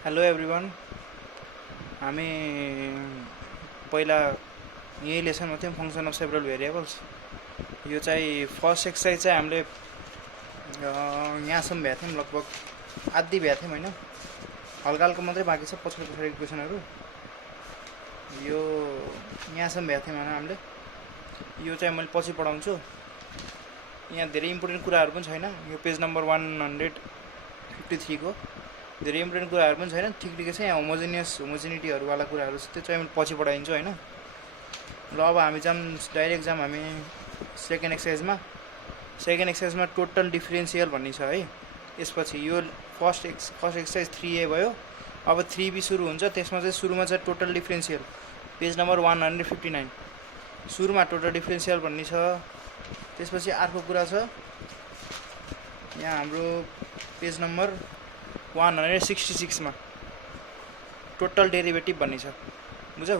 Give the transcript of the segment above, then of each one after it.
Hello everyone. हामी पहिला यही लेसनमा थियौँ फङ्सन अफ सेभरल भेरिएबल्स। यो चाहिँ फर्स्ट एक्सर्साइज चाहिँ हामीले यहाँसम्म भ्याएको थियौँ, लगभग आधी भ्याएको थियौँ होइन, हल्का हल्का मात्रै बाँकी छ पछाडिको क्वेसनहरू। यो यहाँसम्म भ्याएको थियौँ हामीले। यो चाहिँ मैले पछि पढाउँछु। यहाँ धेरै इम्पोर्टेन्ट कुराहरू पनि छैन। यो पेज नम्बर 153 को धेरै इम्पोर्टेन्ट कुराहरू पनि छैन, ठिक ठिकै छ। यहाँ होमोजिनिटीहरूवाला कुराहरू छ, त्यो चाहिँ पछि पढाइदिन्छु होइन। र अब हामी डाइरेक्ट जाम हामी सेकेन्ड एक्सर्साइजमा टोटल डिफरेन्सियल भन्ने छ है। यसपछि यो फर्स्ट एक्सर्साइज 3A भयो। अब 3B सुरु हुन्छ। त्यसमा चाहिँ सुरुमा चाहिँ टोटल डिफरेन्सियल पेज नम्बर 159 सुरुमा टोटल डिफरेन्सियल भन्ने छ। त्यसपछि अर्को कुरा छ यहाँ हाम्रो पेज नम्बर 166 मा टोटल डेरिभेटिभ भन्ने छ, बुझौ।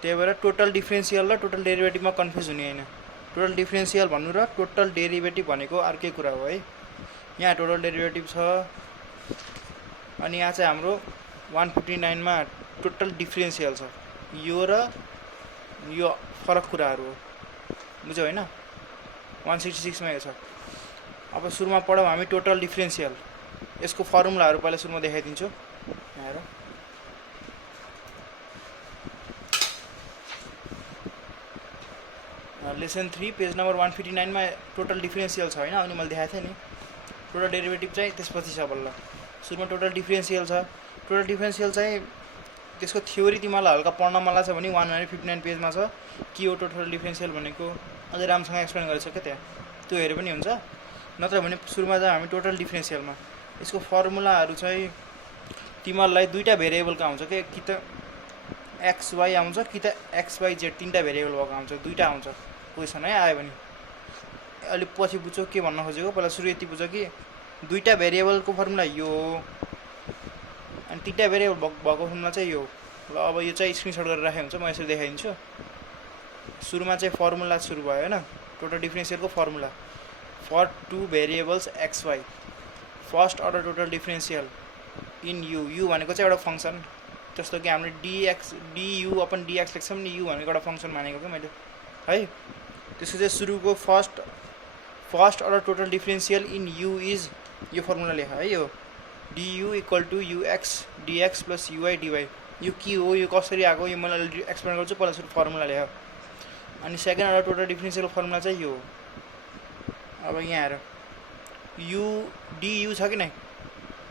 त्यही भएर टोटल डिफरेन्सियल र टोटल डेरिभेटिभमा कन्फ्युज हुने होइन। टोटल डिफरेन्सियल भन्नु र टोटल डेरिभेटिभ भनेको अर्कै कुरा हो है। यहाँ टोटल डेरिभेटिभ छ अनि यहाँ चाहिँ हाम्रो 159 मा टोटल डिफरेन्सियल छ। यो र यो फरक कुराहरू हो, बुझ्यौ होइन। 166 मा यो छ। अब सुरुमा पढौँ हामी टोटल डिफरेन्सियल। यसको फर्मुलाहरू पहिला सुरुमा देखाइदिन्छु। यहाँ हेरौँ। लेसन 3 पेज नम्बर 159 मा टोटल डिफरेन्सियल छ होइन। अनि मैले देखाएको थिएँ नि टोटल डेरिभेटिभ चाहिँ त्यसपछि छ। बल्ल सुरुमा टोटल डिफरेन्सियल छ। टोटल डिफरेन्सियल चाहिँ त्यसको थ्योरी तिमीलाई हल्का पढ्न मन लाग्छ भने 159 पेजमा छ। के हो टोटल डिफरेन्सियल भनेको अझै राम्रोसँग एक्सप्लेन गरेको छ क्या त्यहाँ, त्यो हेरे पनि हुन्छ। नत्र भने सुरुमा चाहिँ हामी टोटल डिफरेन्सियलमा यसको फर्मुलाहरू चाहिँ तिमीहरूलाई दुईवटा भेरिएबलको आउँछ के, कि त XY आउँछ कि त XYZ, तीनवटा भेरिएबल भएको आउँछ, दुईवटा आउँछ क्वेसन है। आयो भने अलिक पछि बुझ्छौ के भन्न खोजेको। पहिला सुरु यति बुझ कि दुईवटा भेरिएबलको फर्मुला यो हो अनि तीनवटा भेरिएबल भएको फर्मुला चाहिँ यो। ल अब यो चाहिँ स्क्रिनसट गरेर राखेको हुन्छ, म यसरी देखाइदिन्छु। सुरुमा चाहिँ फर्मुला सुरु भयो होइन। टोटल डिफरेन्सियलको formula for two variables XY first order total differential in u भनेको चाहिँ एउटा फङ्सन, जस्तो कि हामीले du अपन dx लेख्छौँ नि। यु भनेको एउटा फङ्सन मानेको क्या मैले है। त्यसको चाहिँ सुरुको first order total differential in u is यो फर्मुला लेख है। यो du equal to ux dx plus uy dy। यो के हो, यो कसरी आएको, यो मैले अलरेडी एक्सप्लेन गर्छु। पहिला सुरु फर्मुला लेख। अनि सेकेन्ड अर्डर टोटल डिफरेन्सियलको फर्मुला चाहिँ यो। अब यहाँ हेर यु du छ कि नै।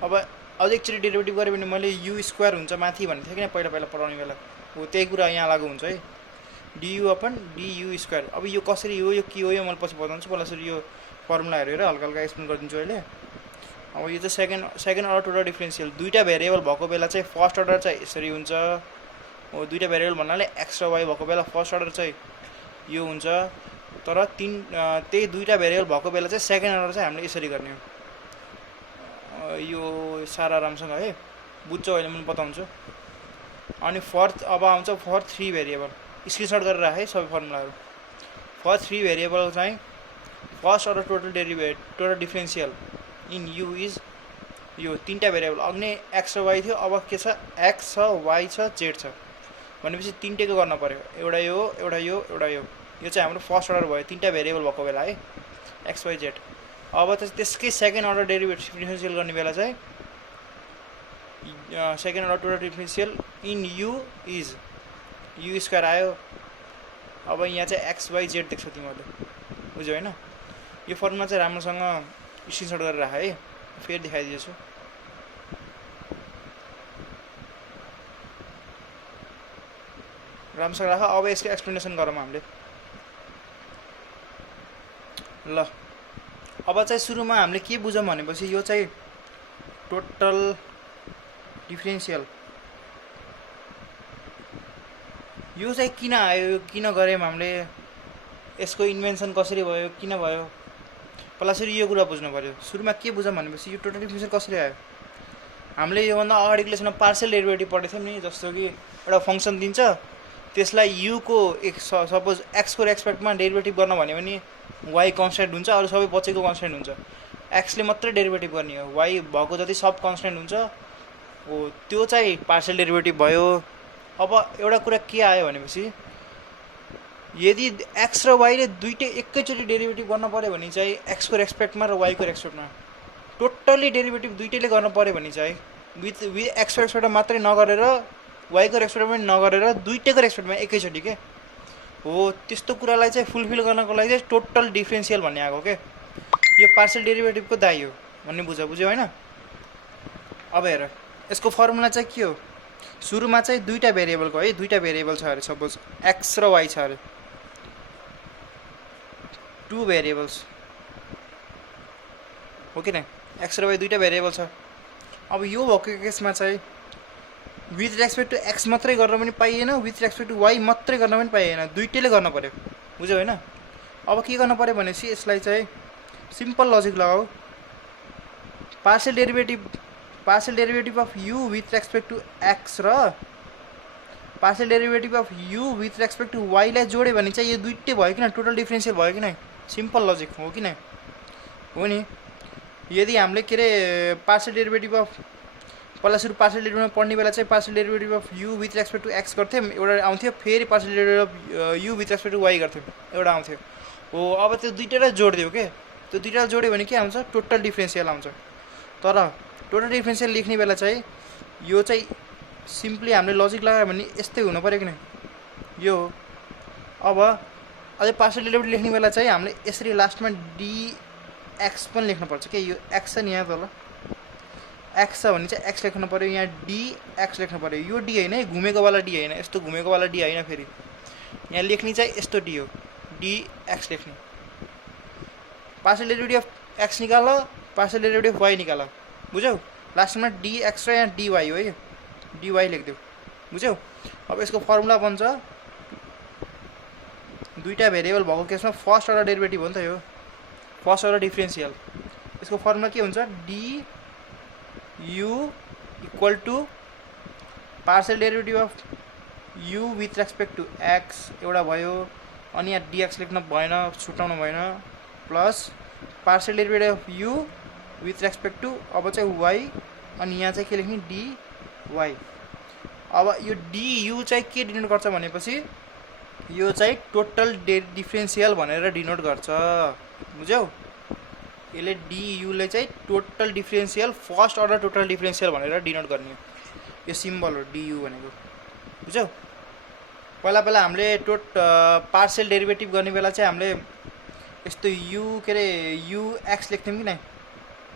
अब अझै एकचोटि डेरिभेटिभ गऱ्यो भने मैले यु स्क्वायर हुन्छ माथि भन्ने थियो कि पहिला पढाउने बेला, हो त्यही कुरा यहाँ लागु हुन्छ है। du upon du square. अब यो कसरी हो, यो के हो, यो मैले पछि बताउँछु। पहिला सुरु यो फर्मुला हेरेर हल्का हल्का एक्सप्लेन गरिदिन्छु अहिले। अब यो चाहिँ सेकेन्ड अर्डर टोटल डिफरेन्सियल दुईवटा भेरिएबल भएको बेला चाहिँ फर्स्ट अर्डर चाहिँ यसरी हुन्छ। हो दुईवटा भेरिएबल भन्नाले x र y भएको बेला फर्स्ट अर्डर चाहिँ यो हुन्छ। तर त्यही दुईवटा भेरिएबल भएको बेला चाहिँ सेकेन्ड अर्डर चाहिँ हामीले यसरी गर्ने हो। यो सारा राम्रोसँग है बुझ्छौ, अहिले मैले बताउँछु। अनि अब आउँछ फर 3 भेरिएबल। स्क्रिनसट गरेर राख है सबै फर्मुलाहरू। फर 3 भेरिएबल चाहिँ first order total differential in u is यो तीनवटा भेरिएबल। अघि x र y थियो, अब के छ x छ y छ z छ भनेपछि तीनटैको गर्न पर्यो। एउटा यो एउटा यो एउटा यो। यो चाहिँ हाम्रो फर्स्ट अर्डर भयो तीनवटा भेरिएबल भएको बेला है, XYZ। अब त्यसकै सेकेन्ड अर्डर डेरिभेटिभ डिफरेन्सियल गर्ने बेला चाहिँ second order total differential in u is you square आयो। अब यहाँ चाहिँ XYZ देख्छौ तिमीहरूले, बुझ्यौ होइन। यो फर्मुला चाहिँ राम्रोसँग स्क्रिनसट गरेर राख है, फेरि देखाइदिएछु। राम्रोसँग राख। अब यसको एक्सप्लेनेसन गरौँ हामीले। ल अब चाहिँ सुरुमा हामीले के बुझौँ भनेपछि यो चाहिँ टोटल डिफरेन्सियल यो चाहिँ किन आयो, किन गऱ्यौँ हामीले, यसको इन्भेन्सन कसरी भयो, किन भयो, पहिला सुरु यो कुरा बुझ्नु पऱ्यो। सुरुमा के बुझौँ भनेपछि यो टोटल डिफरेन्सियल कसरी आयो। हामीले योभन्दा अगाडिको लेसनमा पार्सियल डेरिभेटिभ पढेको थियौँ नि। जस्तो कि एउटा फङ्सन दिन्छ, त्यसलाई युको सपोज एक्सको रेस्पेक्टमा डेरिभेटिभ गर्न भन्यो भने y कन्स्टेन्ट हुन्छ, अरू सबै बचेको कन्स्टेन्ट हुन्छ। एक्सले मात्रै डेरिभेटिभ गर्ने हो, y भएको जति सब कन्स्टेन्ट हुन्छ, हो त्यो चाहिँ पार्सल डेरिभेटिभ भयो। अब एउटा कुरा के आयो भनेपछि यदि एक्स र वाईले दुइटै एकैचोटि डेरिभेटिभ गर्न पऱ्यो भने चाहिँ एक्सको रेस्पेक्टमा र वाईको रेस्पेक्टमा टोटल्ली डेरिभेटिभ दुइटैले गर्न पऱ्यो भने चाहिँ विथ एक्सको रेस्पेक्टमा मात्रै नगरेर वाईको रेस्पेक्टमा पनि नगरेर दुइटैको रेस्पेक्टमा एकैचोटि के हो त्यस्तो कुरालाई चाहिँ फुलफिल गर्नको लागि चाहिँ टोटल डिफ्रेन्सियल भन्ने आएको के यो पार्सल डेरिभेटिभको दाइ हो भन्ने बुझ्यो होइन। अब हेर यसको फर्मुला चाहिँ के हो सुरुमा चाहिँ दुईटा भेरिएबलको है दुईटा भेरिएबल छ अरे सपोज एक्स र वाई छ अरे 2 भेरिएबल्स हो कि नै एक्स र वाई दुईटा भेरिएबल छ। अब यो भएको केसमा चाहिँ विथ रेस्पेक्ट टु एक्स मात्रै गर्न पनि पाइएन विथ रेस्पेक्ट टु वाई मात्रै गर्न पनि पाइएन दुइटैले गर्न पर्यो बुझ्यौ होइन। अब के गर्न पर्यो भनेपछि यसलाई चाहिँ सिम्पल लजिक लगाऊ partial derivative of u with respect to x र partial derivative of u with respect to वाईलाई जोड्यो भने चाहिँ यो दुइटै भयो कि न टोटल डिफ्रेन्सियल भयो कि नै सिम्पल लजिक हो कि नै हो नि। यदि हामीले के अरे पार्सल डेरिभेटिभ अफ पहिला सुरु पार्सल डेरिभेटिभमा पढ्ने बेला चाहिँ partial derivative of u with respect to x गर्थ्यौँ एउटा आउँथ्यो फेरि partial derivative of u with respect to y गर्थ्यौँ एउटा आउँथ्यो हो। अब त्यो दुइटालाई जोडिदियो के त्यो दुइटालाई जोड्यो भने के आउँछ टोटल डिफ्रेन्सियल आउँछ। तर टोटल डिफ्रेन्सियल लेख्ने बेला चाहिँ यो चाहिँ सिम्पली हामीले लजिक लगायो भने यस्तै हुनु पऱ्यो कि नै यो हो। अब अझै पार्सल डेरिभेटिभ लेख्ने बेला चाहिँ हामीले यसरी लास्टमा डिएक्स पनि लेख्नुपर्छ के यो एक्स छ नि यहाँ तल एक्स छ भने चाहिँ एक्स लेख्नु पऱ्यो यहाँ डिएक्स लेख्नु पऱ्यो यो डी होइन है घुमेकोवाला डी होइन यस्तो घुमेकोवाला डी होइन फेरि यहाँ लेख्ने चाहिँ यस्तो डी हो डिएक्स लेख्ने पार्सल डेरिभेटिभ अफ एक्स निकाल पार्सल डेरिभेटिभ अफ वाई निकाल बुझ्यौ लास्टमा डिएक्स र यहाँ डिवाई हो है डिवाई लेखिदेऊ बुझ्यौ। अब यसको फर्मुला बन्छ दुईटा भेरिएबल भएको केसमा फर्स्ट अर्डर डेरिभेटिभ हो नि त यो फर्स्ट अर्डर डिफ्रेन्सियल यसको फर्मुला के हुन्छ d u equal to partial derivative of u with respect to x एउटा भयो अनि यहाँ डिएक्स लेख्न भएन छुट्याउनु भएन plus partial derivative of u with respect to अब चाहिँ वाई अनि यहाँ चाहिँ के लेख्ने डिवाई। अब यो डियु चाहिँ के डिनोट गर्छ भनेपछि यो चाहिँ टोटल डिफ्रेन्सियल भनेर डिनोट गर्छ बुझ्यौ। यसले डियुले चाहिँ total differential first order total differential भनेर डिनोट गर्ने यो सिम्बल हो डियु भनेको बुझ्यौ। पहिला हामीले पार्सल डेरिभेटिभ गर्ने बेला चाहिँ हामीले यस्तो यु के अरे युएक्स लेख्थ्यौँ कि नै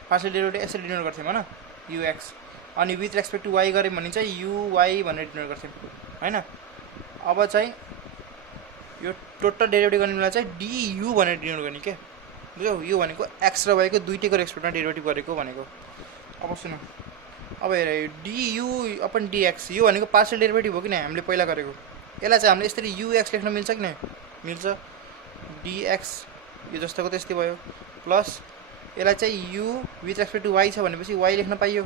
पार्सल डेरिभेटिभ यसरी डिनोट गर्थ्यौँ होइन युएक्स अनि विथ रेस्पेक्ट टु वाई गऱ्यौँ भने चाहिँ युवाई भनेर डिनोट गर्थ्यौँ होइन। अब चाहिँ यो टोटल डेरिभेटिभ गर्ने बेला चाहिँ डियु भनेर डिनोट गर्ने के बुझ्यौ यो भनेको एक्स र वाईको दुइटैको रेस्पेक्टमा डेरिभेटिभ गरेको भनेको। अब सुन अब हेर डियु अपन डिएक्स यो भनेको पार्सल डेरिभेटिभ हो कि नै हामीले पहिला गरेको यसलाई चाहिँ हामीले यसरी युएक्स लेख्न मिल्छ कि नै मिल्छ डिएक्स यो जस्तोको त्यस्तै भयो प्लस यसलाई चाहिँ u with respect to y छ भनेपछि वाई लेख्न पाइयो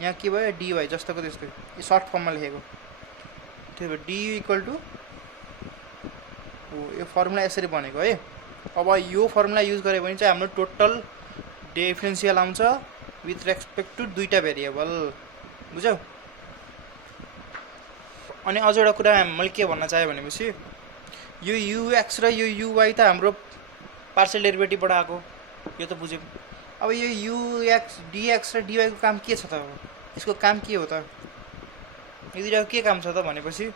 यहाँ के भयो डिवाई जस्तोको त्यस्तै यो सर्ट फर्ममा लेखेको त्यही भएर डियु इक्वल टु यो फर्मुला यसरी बनेको है। अब यो फर्मुला युज गऱ्यो भने चाहिँ हाम्रो टोटल डिफ्रेन्सियल आउँछ विथ रेस्पेक्ट टु दुईटा भेरिएबल बुझ्यौ। अनि अझ एउटा कुरा मैले के भन्न चाहेँ भनेपछि यो युएक्स र यो युवाई त हाम्रो पार्सल डेरिभेटिभबाट आएको यो त बुझ्यौँ। अब यो युएक्स डिएक्स र डिवाईको काम के छ त यसको काम के हो त यो दुईटाको के काम छ त भनेपछि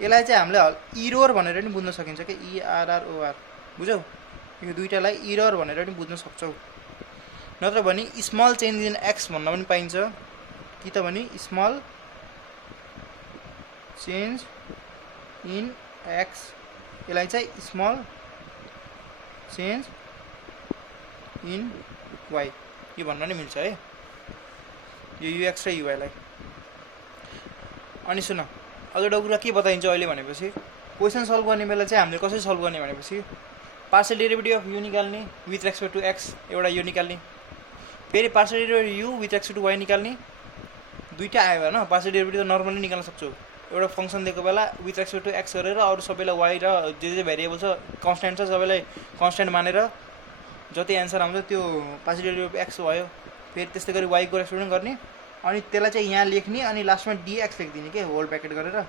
यसलाई चाहिँ हामीले इरोर भनेर पनि बुझ्न सकिन्छ कि इआरआरओआर बुझ्यौ यो दुईटालाई इरर भनेर पनि बुझ्न सक्छौ नत्र भने स्मल चेन्ज इन एक्स भन्न पनि पाइन्छ कि त भने स्मल चेन्ज इन एक्स यसलाई चाहिँ स्मल चेन्ज इन वाई यो भन्न नि मिल्छ है यो युएक्स र युवाईलाई। अनि सुन अझ एउटा कुरा के बताइन्छ अहिले भनेपछि क्वेसन सल्भ गर्ने बेला चाहिँ हामीले कसरी सल्भ गर्ने भनेपछि पार्सल डेरिभेटिभ अफ यु निकाल्ने विथ रेस्पेक्ट टु एक्स एउटा यो निकाल्ने फेरि partial derivative u with respect to y निकाल्ने दुईटा आयो होइन पार्सल डेरिभेटिभ त नर्मली निकाल्न सक्छौ एउटा फङ्सन दिएको बेला विथ रेस्पेक्ट टु एक्स गरेर अरू सबैलाई वाई र जे भेरिएबल छ कन्स्ट्यान्ट छ सबैलाई कन्स्ट्यान्ट मानेर जति एन्सर आउँछ त्यो पार्सल डेरिभेटिभ एक्स भयो फेरि त्यस्तै गरी वाईको रेस्पेक्ट पनि गर्ने अनि त्यसलाई चाहिँ यहाँ लेख्ने अनि लास्टमा डिएक्स लेखिदिने के होल ब्र्याकेट गरेर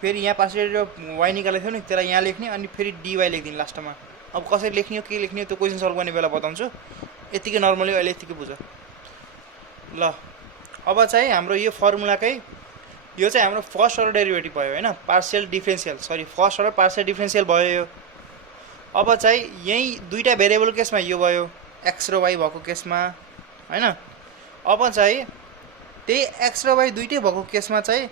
फेरि यहाँ पार्सियल डेरिभेटिभ वाइ निकालेको थियो नि त्यसलाई यहाँ लेख्ने अनि फेरि डिवाई लेखिदिने लास्टमा अब कसरी लेख्ने हो के लेख्ने हो त्यो क्वेसन सल्भ गर्ने बेला बताउँछु यतिकै नर्मली अहिले यतिकै बुझ ल अब चाहिँ हाम्रो यो फर्मुलाकै यो चाहिँ हाम्रो फर्स्ट अर्डर डेरिभेटिभ भयो हैन partial differential sorry first order partial differential भयो यो अब चाहिँ यही दुईटा भेरिएबल केसमा यो भयो एक्स र वाइ भएको केसमा हैन अब चाहिँ त्यही एक्स र वाइ दुईटै भएको केसमा चाहिँ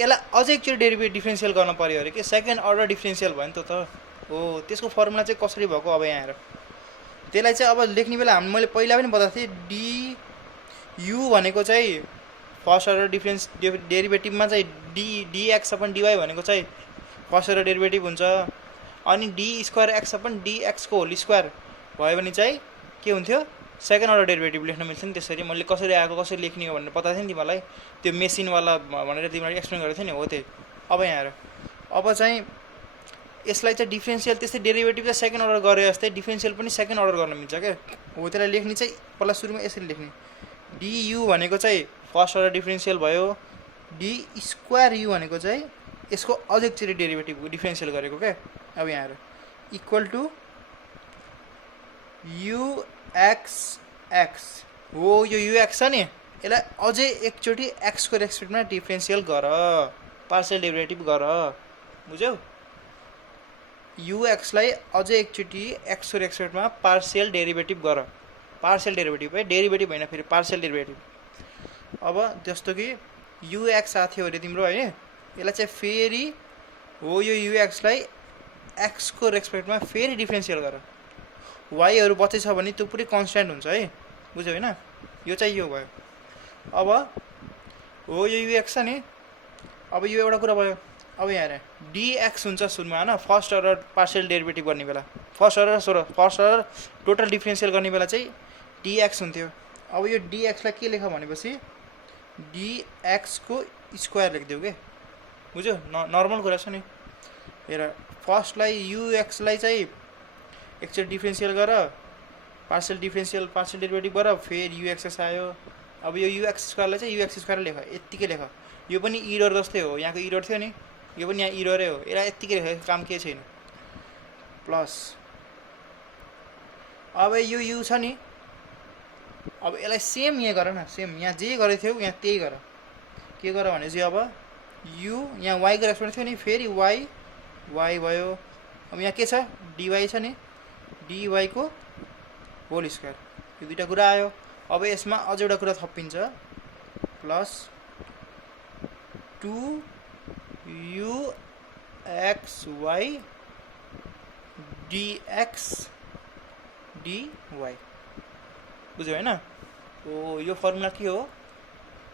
यसलाई अझै एकचोटि डेरिभेटिभ डिफरेन्शियल गर्न पर्यो अरे के सेकेन्ड अर्डर डिफरेन्शियल भयो नि त हो त्यसको फर्मुला चाहिँ कसरी भएको अब यहाँ आएर त्यसलाई चाहिँ अब लेख्ने बेला मैले पहिला पनि बताएको थिएँ डी यु भनेको चाहिँ फर्स्ट अर्डर डिफरेन्स डेरिभेटिभमा चाहिँ डिएक्स अपन डिवाई भनेको चाहिँ फर्स्ट अर्डर डेरिभेटिभ हुन्छ अनि डी स्क्वायर एक्स अपन डिएक्सको होल स्क्वायर भयो भने चाहिँ के हुन्थ्यो सेकेन्ड अर्डर डेरिभेटिभ लेख्न मिल्छ नि त्यसरी मैले कसरी आएको कसरी लेख्ने हो भन्ने पता थियो नि तिमीलाई त्यो मेसिनवाला भनेर तिमीलाई एक्सप्लेन गरेको थियो नि हो त्यही अब यहाँ आएर अब चाहिँ यसलाई चाहिँ डिफरेन्सियल त्यस्तै डेरिभेटिभ चाहिँ सेकेन्ड अर्डर गरे जस्तै डिफरेन्सियल पनि सेकेन्ड अर्डर गर्न मिल्छ क्या हो त्यसलाई लेख्ने चाहिँ पहिला सुरुमा यसरी लेख्ने डियु भनेको चाहिँ फर्स्ट अर्डर डिफरेन्सियल भयो डी स्क्वायर यु भनेको चाहिँ यसको अझ एकचोटि डेरिभेटिभ डिफरेन्सियल गरेको क्या अब यहाँ आएर इक्वल टु युएक्स एक्स हो यो युएक्स छ नि यसलाई अझै एकचोटि एक्सको रेस्पेक्टमा डिफरेन्सियल गर पार्शियल डेरिभेटिभ गर बुझ्यौ युएक्सलाई अझै एकचोटि एक्सको रेस्पेक्टमा पार्शियल डेरिभेटिभ गर पार्शियल डेरिभेटिभ है डेरिभेटिभ होइन फेरि पार्शियल डेरिभेटिभ अब जस्तो कि युएक्स आएको थियो अरे तिम्रो होइन यसलाई चाहिँ फेरि हो यो युएक्सलाई एक्सको रेस्पेक्टमा फेरि डिफरेन्सियल गर वाइहरू बच्चै छ भने त्यो पुरै कन्सट्यान्ट हुन्छ है बुझ्यौ होइन यो चाहिँ यो भयो अब हो यो युएक्स छ नि अब यो एउटा कुरा भयो अब यहाँ डिएक्स हुन्छ सुरुमा होइन फर्स्ट अर्डर पार्शियल डेरिभेटिभ गर्ने बेला फर्स्ट अर्डर टोटल डिफरेन्सियल गर्ने बेला चाहिँ डिएक्स हुन्थ्यो अब यो डिएक्सलाई के लेख भनेपछि डिएक्सको स्क्वायर लेखिदेऊ के बुझ्यो नर्मल कुरा छ नि हेर फर्स्टलाई युएक्सलाई चाहिँ एकचोटि डिफरेन्सियल गर पार्शियल डेरिभेटिभ गर फेरि युएक्सएस आयो अब यो युएक्स स्क्वायरलाई चाहिँ युएक्स स्क्वायर लेख यत्तिकै लेख यो पनि इरर जस्तै हो यहाँको इरर थियो नि यो पनि यहाँ इररै हो यसलाई यत्तिकै लेख काम केही छैन प्लस अब यो यु छ नि अब यसलाई सेम यहाँ गर न सेम यहाँ जे गरेको थियौ यहाँ त्यही गर के गर भनेपछि अब यु यहाँ वाइको रेस्पेक्ट थियो नि फेरि वाइ भयो अब यहाँ के छ डिवाई छ नि डिवाईको होल स्क्वायर यो दुईवटा कुरा आयो अब यसमा अझ एउटा कुरा थपिन्छ प्लस 2uxy dx dy बुझ्यो हैन ओ यो फर्मुला के हो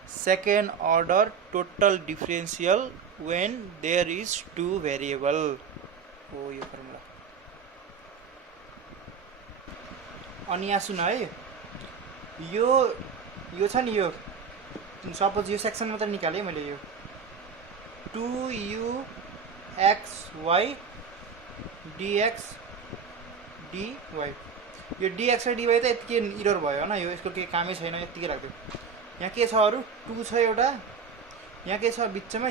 second order total differential when there is two variable हो यो फर्मुला अनि यहाँ सुन है यो छ नि यो सपोज यो सेक्सन मात्र निकालेँ मैले यो 2uxy dx dy यो dx र dy त यतिकै इरर भयो हैन यो यसको केही कामै छैन यतिकै राख्दियो यहाँ के छ अरु 2 छ एउटा यहाँ के छ बिचमा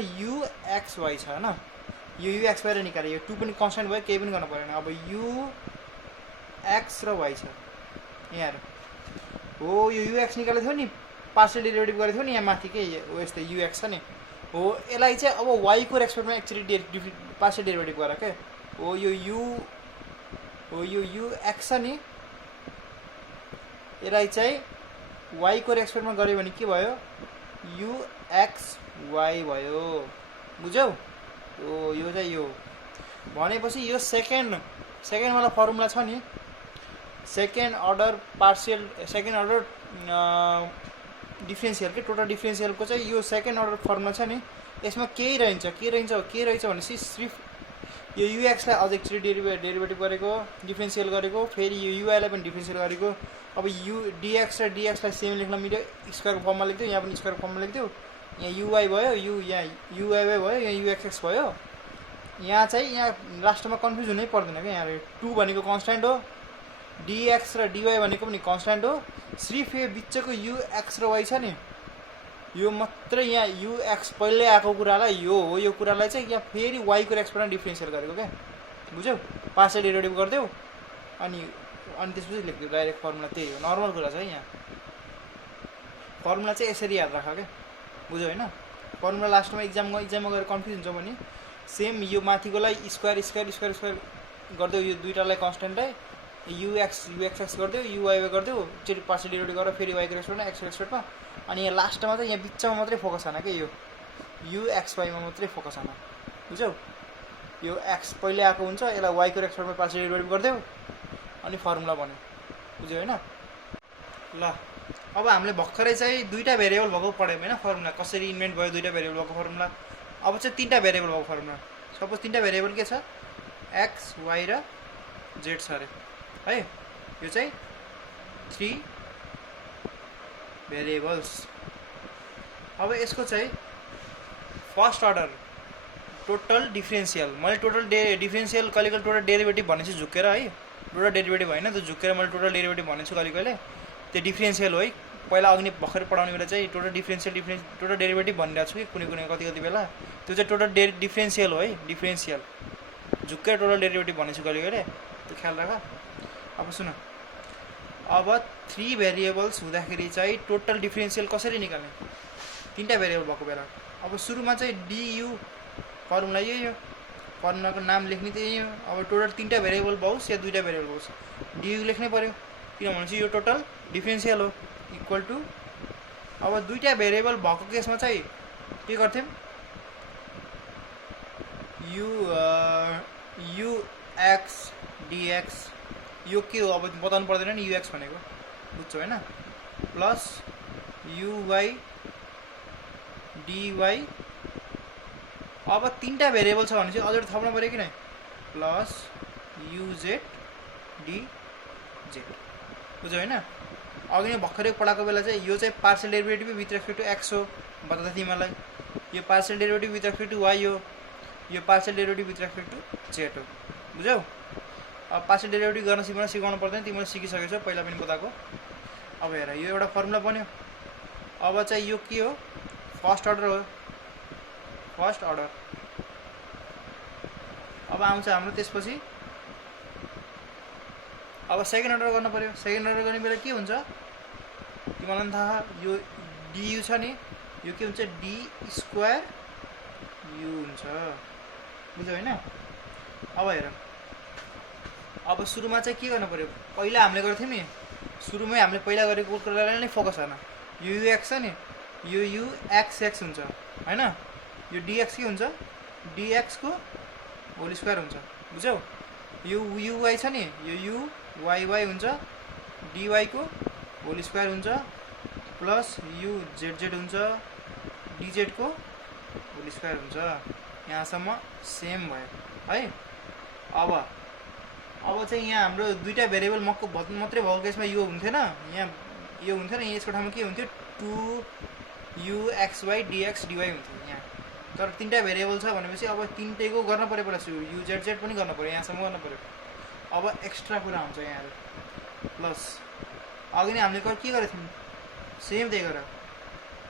uxy छ हैन यो uxy र निकाले यो 2 पनि कन्स्ट्यान्ट भयो केही पनि गर्न पर्दैन अब ux र y छ यहाँ हो यो ux निकालेको थियो नि पार्शियल डेरिभेटिभ गरेको थियो नि यहाँ माथि के हो यस्तै ux छ नि हो यसलाई चाहिँ अब y को रेस्पेक्टमा एक्चुअली पार्शियल डेरिभेटिभ गर के हो यो ux छ नि यसलाई चाहिँ y को रेस्पेक्टमा गर्यो भने के भयो uxy भयो बुझ्यौ हो यो चाहिँ यो भनेपछि यो सेकेन्ड वाला फर्मुला छ नि सेकेन्ड अर्डर डिफरेन्शियल के टोटल डिफरेन्शियल को चाहिँ यो सेकेन्ड अर्डर फर्मुला छ नि यसमा के रहेछ भनेपछि सिर्फ यो ux लाई अझ एकचोटि डेरिभेटिभ गरेको डिफरेन्शियल गरेको फेरि यो ui लाई पनि डिफरेन्शियल गरेको अब dx र dx लाई सेम लेख्न मिल्यो स्क्वायरको फर्ममा लेख्दियो यहाँ पनि स्क्वायरको फर्ममा लेख्दियो यहाँ ui भयो यहाँ ui भयो यहाँ uxx भयो यहाँ चाहिँ यहाँ लास्टमा कन्फ्युज हुनै पर्दैन क्या यहाँ 2 भनेको कन्स्ट्यान्ट हो dx र dy भनेको पनि कन्स्ट्यान्ट हो सिर्फ यो बिचको ux र y छ नि यो मात्रै यहाँ युएक्स पहिल्यै आएको कुरालाई यो कुरालाई चाहिँ यहाँ फेरि वाईको एक्सपोनेन्ट डिफ्रेन्सियल गरेको क्या, बुझ्यौ? पार्शियल डेरिभेटिभ गरिदेऊ अनि त्यसपछि लेखिदियो डाइरेक्ट फर्मुला। त्यही हो, नर्मल कुरा छ है यहाँ। फर्मुला चाहिँ यसरी याद राख क्या, बुझ्यौ होइन? फर्मुला लास्टमा इक्जाममा गएर कन्फ्युज हुन्छ भने सेम यो माथिकोलाई स्क्वायर स्क्वायर स्क्वायर स्क्वायर गरिदेऊ, यो दुइटालाई कन्सटेन्टलाई युएक्स गरिदेऊ, युवाई गरिदेऊ, एकचोटि पार्शियल डेरिभेटिभ गरेर फेरि वाईको एक्सपोनेन्ट एक्स एक्सपोनेन्टमा, अनि यहाँ लास्टमा चाहिँ यहाँ बिचमा मात्रै फोकस आना क्या, यो युएक्सवाईमा मात्रै फोकस आना, बुझ्यौ? यो एक्स पहिल्यै आएको हुन्छ, यसलाई वाईको एक्सपोनेन्टमा पार्शियल डेरिभेटिभ गरिदेऊ अनि फर्मुला बन्यो, बुझ्यौ होइन? ल अब हामीले भर्खरै चाहिँ दुईवटा भेरिएबल भएको पढ्यौँ होइन, फर्मुला कसरी इन्भेन्ट भयो, दुईवटा भेरिएबल भएको फर्मुला। अब चाहिँ तीनवटा भेरिएबल भएको फर्मुला। सपोज तीनवटा भेरिएबल के छ, एक्स वाई र जेड छ अरे है। यो चाहिँ 3 भेरिएबल्स। अब यसको चाहिँ फर्स्ट अर्डर टोटल डिफ्रेन्सियल, मैले टोटल डिफ्रेन्सियल कहिले कहिले टोटल डेरिभेटिभ भनेछु झुकेर है, टोटल डेरिभेटिभ होइन त्यो झुकेर मैले टोटल डेरिभेटिभ भनेछु कहिले कहिले, त्यो डिफ्रेन्सियल हो है। पहिला अघि भर्खर पढाउने बेला चाहिँ टोटल टोटल डेरिभेटिभ भनिरहेको छु कि कुनै कति बेला, त्यो चाहिँ टोटल डिफ्रेन्सियल हो है, डिफ्रेन्सियल झुक्कै टोटल डेरिभेटिभ भनेछु कहिले कहिले, त्यो ख्याल राख। अब सुन, अब 3 भेरिएबल्स हुँदाखेरि चाहिँ टोटल डिफ्रेन्सियल कसरी निकाल्ने, तीनवटा भेरिएबल भएको बेला। अब सुरुमा चाहिँ डियु फर्मुला यही हो, फर्मुलाको नाम लेख्ने त्यही हो। अब टोटल 3वटा भेरिएबल होस् या 2वटा भेरिएबल होस् डियु लेख्नै पऱ्यो, किनभने चाहिँ यो टोटल डिफ्रेन्सियल हो, इक्वल टु। अब 2वटा भेरिएबल भएको केसमा चाहिँ के गर्थ्यौँ, युएक्स डिएक्स, यो के हो अब बताउनु पर्दैन नि, युएक्स भनेको बुझ्छौ होइन, प्लस युवाई डिवाई। अब 3वटा भेरिएबल छ भने चाहिँ अझै थप्न पऱ्यो कि नै, प्लस युजेड डिजेड, बुझ्यौ होइन? अघि नै भर्खरै पढाएको बेला चाहिँ यो चाहिँ partial derivative with respect to x हो बताउँदा तिमीलाई, यो partial derivative with respect to y हो, यो partial derivative with respect to z हो, बुझ्यौ? अब पार्शियल डेरिभेटिभ गर्न सिकाउनु पर्दैन, तिमीले सिकिसकेछौ पहिला पनि बताएको। अब हेर यो एउटा फर्मुला बन्यो। अब चाहिँ यो के हो, फर्स्ट अर्डर हो, फर्स्ट अर्डर। अब आउँछ हाम्रो त्यसपछि अब सेकेन्ड अर्डर गर्न पऱ्यो। सेकेन्ड अर्डर गर्ने बेला के हुन्छ तिमीलाई पनि थाहा, यो डियु छ नि, यो के हुन्छ डी स्क्वायर यु हुन्छ, बुझ्यौ होइन? अब हेर, अब सुरुमा चाहिँ के गर्नु पऱ्यो, पहिला हामीले गर्थ्यौँ नि, सुरुमै हामीले पहिला गरेको कुरालाई नै फोकस आएन। यो युएक्स छ नि, यो युएक्स हुन्छ होइन, यो डिएक्स के हुन्छ, डिएक्सको होल स्क्वायर हुन्छ, बुझ्यौ? यो युवाई छ नि, यो युवाई हुन्छ, डिवाईको होल स्क्वायर हुन्छ, प्लस यु जेड हुन्छ, डिजेडको होल स्क्वायर हुन्छ। यहाँसम्म सेम भयो है। अब चाहिँ यहाँ हाम्रो 2वटा भेरिएबल मात्रै भएको केसमा यो हुन्थेन, यहाँ यो हुन्थेन, यसको ठाउँमा के हुन्थ्यो 2uxy dx dy हुन्थ्यो यहाँ। तर 3वटा भेरिएबल छ भनेपछि अब 3टैको गर्न पऱ्यो, प्लस युजेड पनि गर्न पऱ्यो, यहाँसम्म गर्न पऱ्यो। अब एक्स्ट्रा कुरा हुन्छ यहाँ प्लस, अघि नै हामीले के गरेको थियौँ सेम त्यही गरेर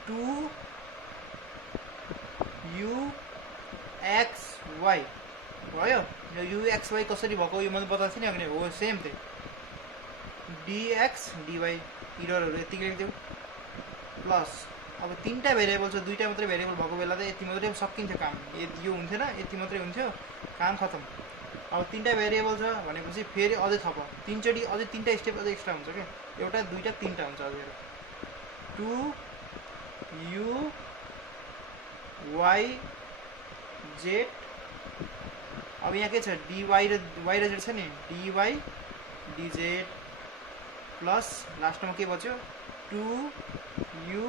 2uxy भयो। यो युएक्सवाई कसरी भएको यो मैले बताएको थिएँ नि अघि, हो सेम त्यही डिएक्स डिवाई, इररहरू यतिकै लेख्थ्यौँ प्लस। अब 3वटा भेरिएबल छ, 2वटा मात्रै भेरिएबल भएको बेला त यति मात्रै सकिन्थ्यो काम, यो हुन्थेन, यति मात्रै हुन्थ्यो, काम खतम। अब 3वटा भेरिएबल छ भनेपछि फेरि अझै थप, 3चोटि अझै 3वटा स्टेप अझै एक्स्ट्रा हुन्छ क्या, एउटा 2वटा 3वटा हुन्छ अझै 2uy z। अब यहाँ के छ डिवाई र वाई र जेड छ नि, डिवाई डिजेड प्लस लास्टमा के बच्यो 2u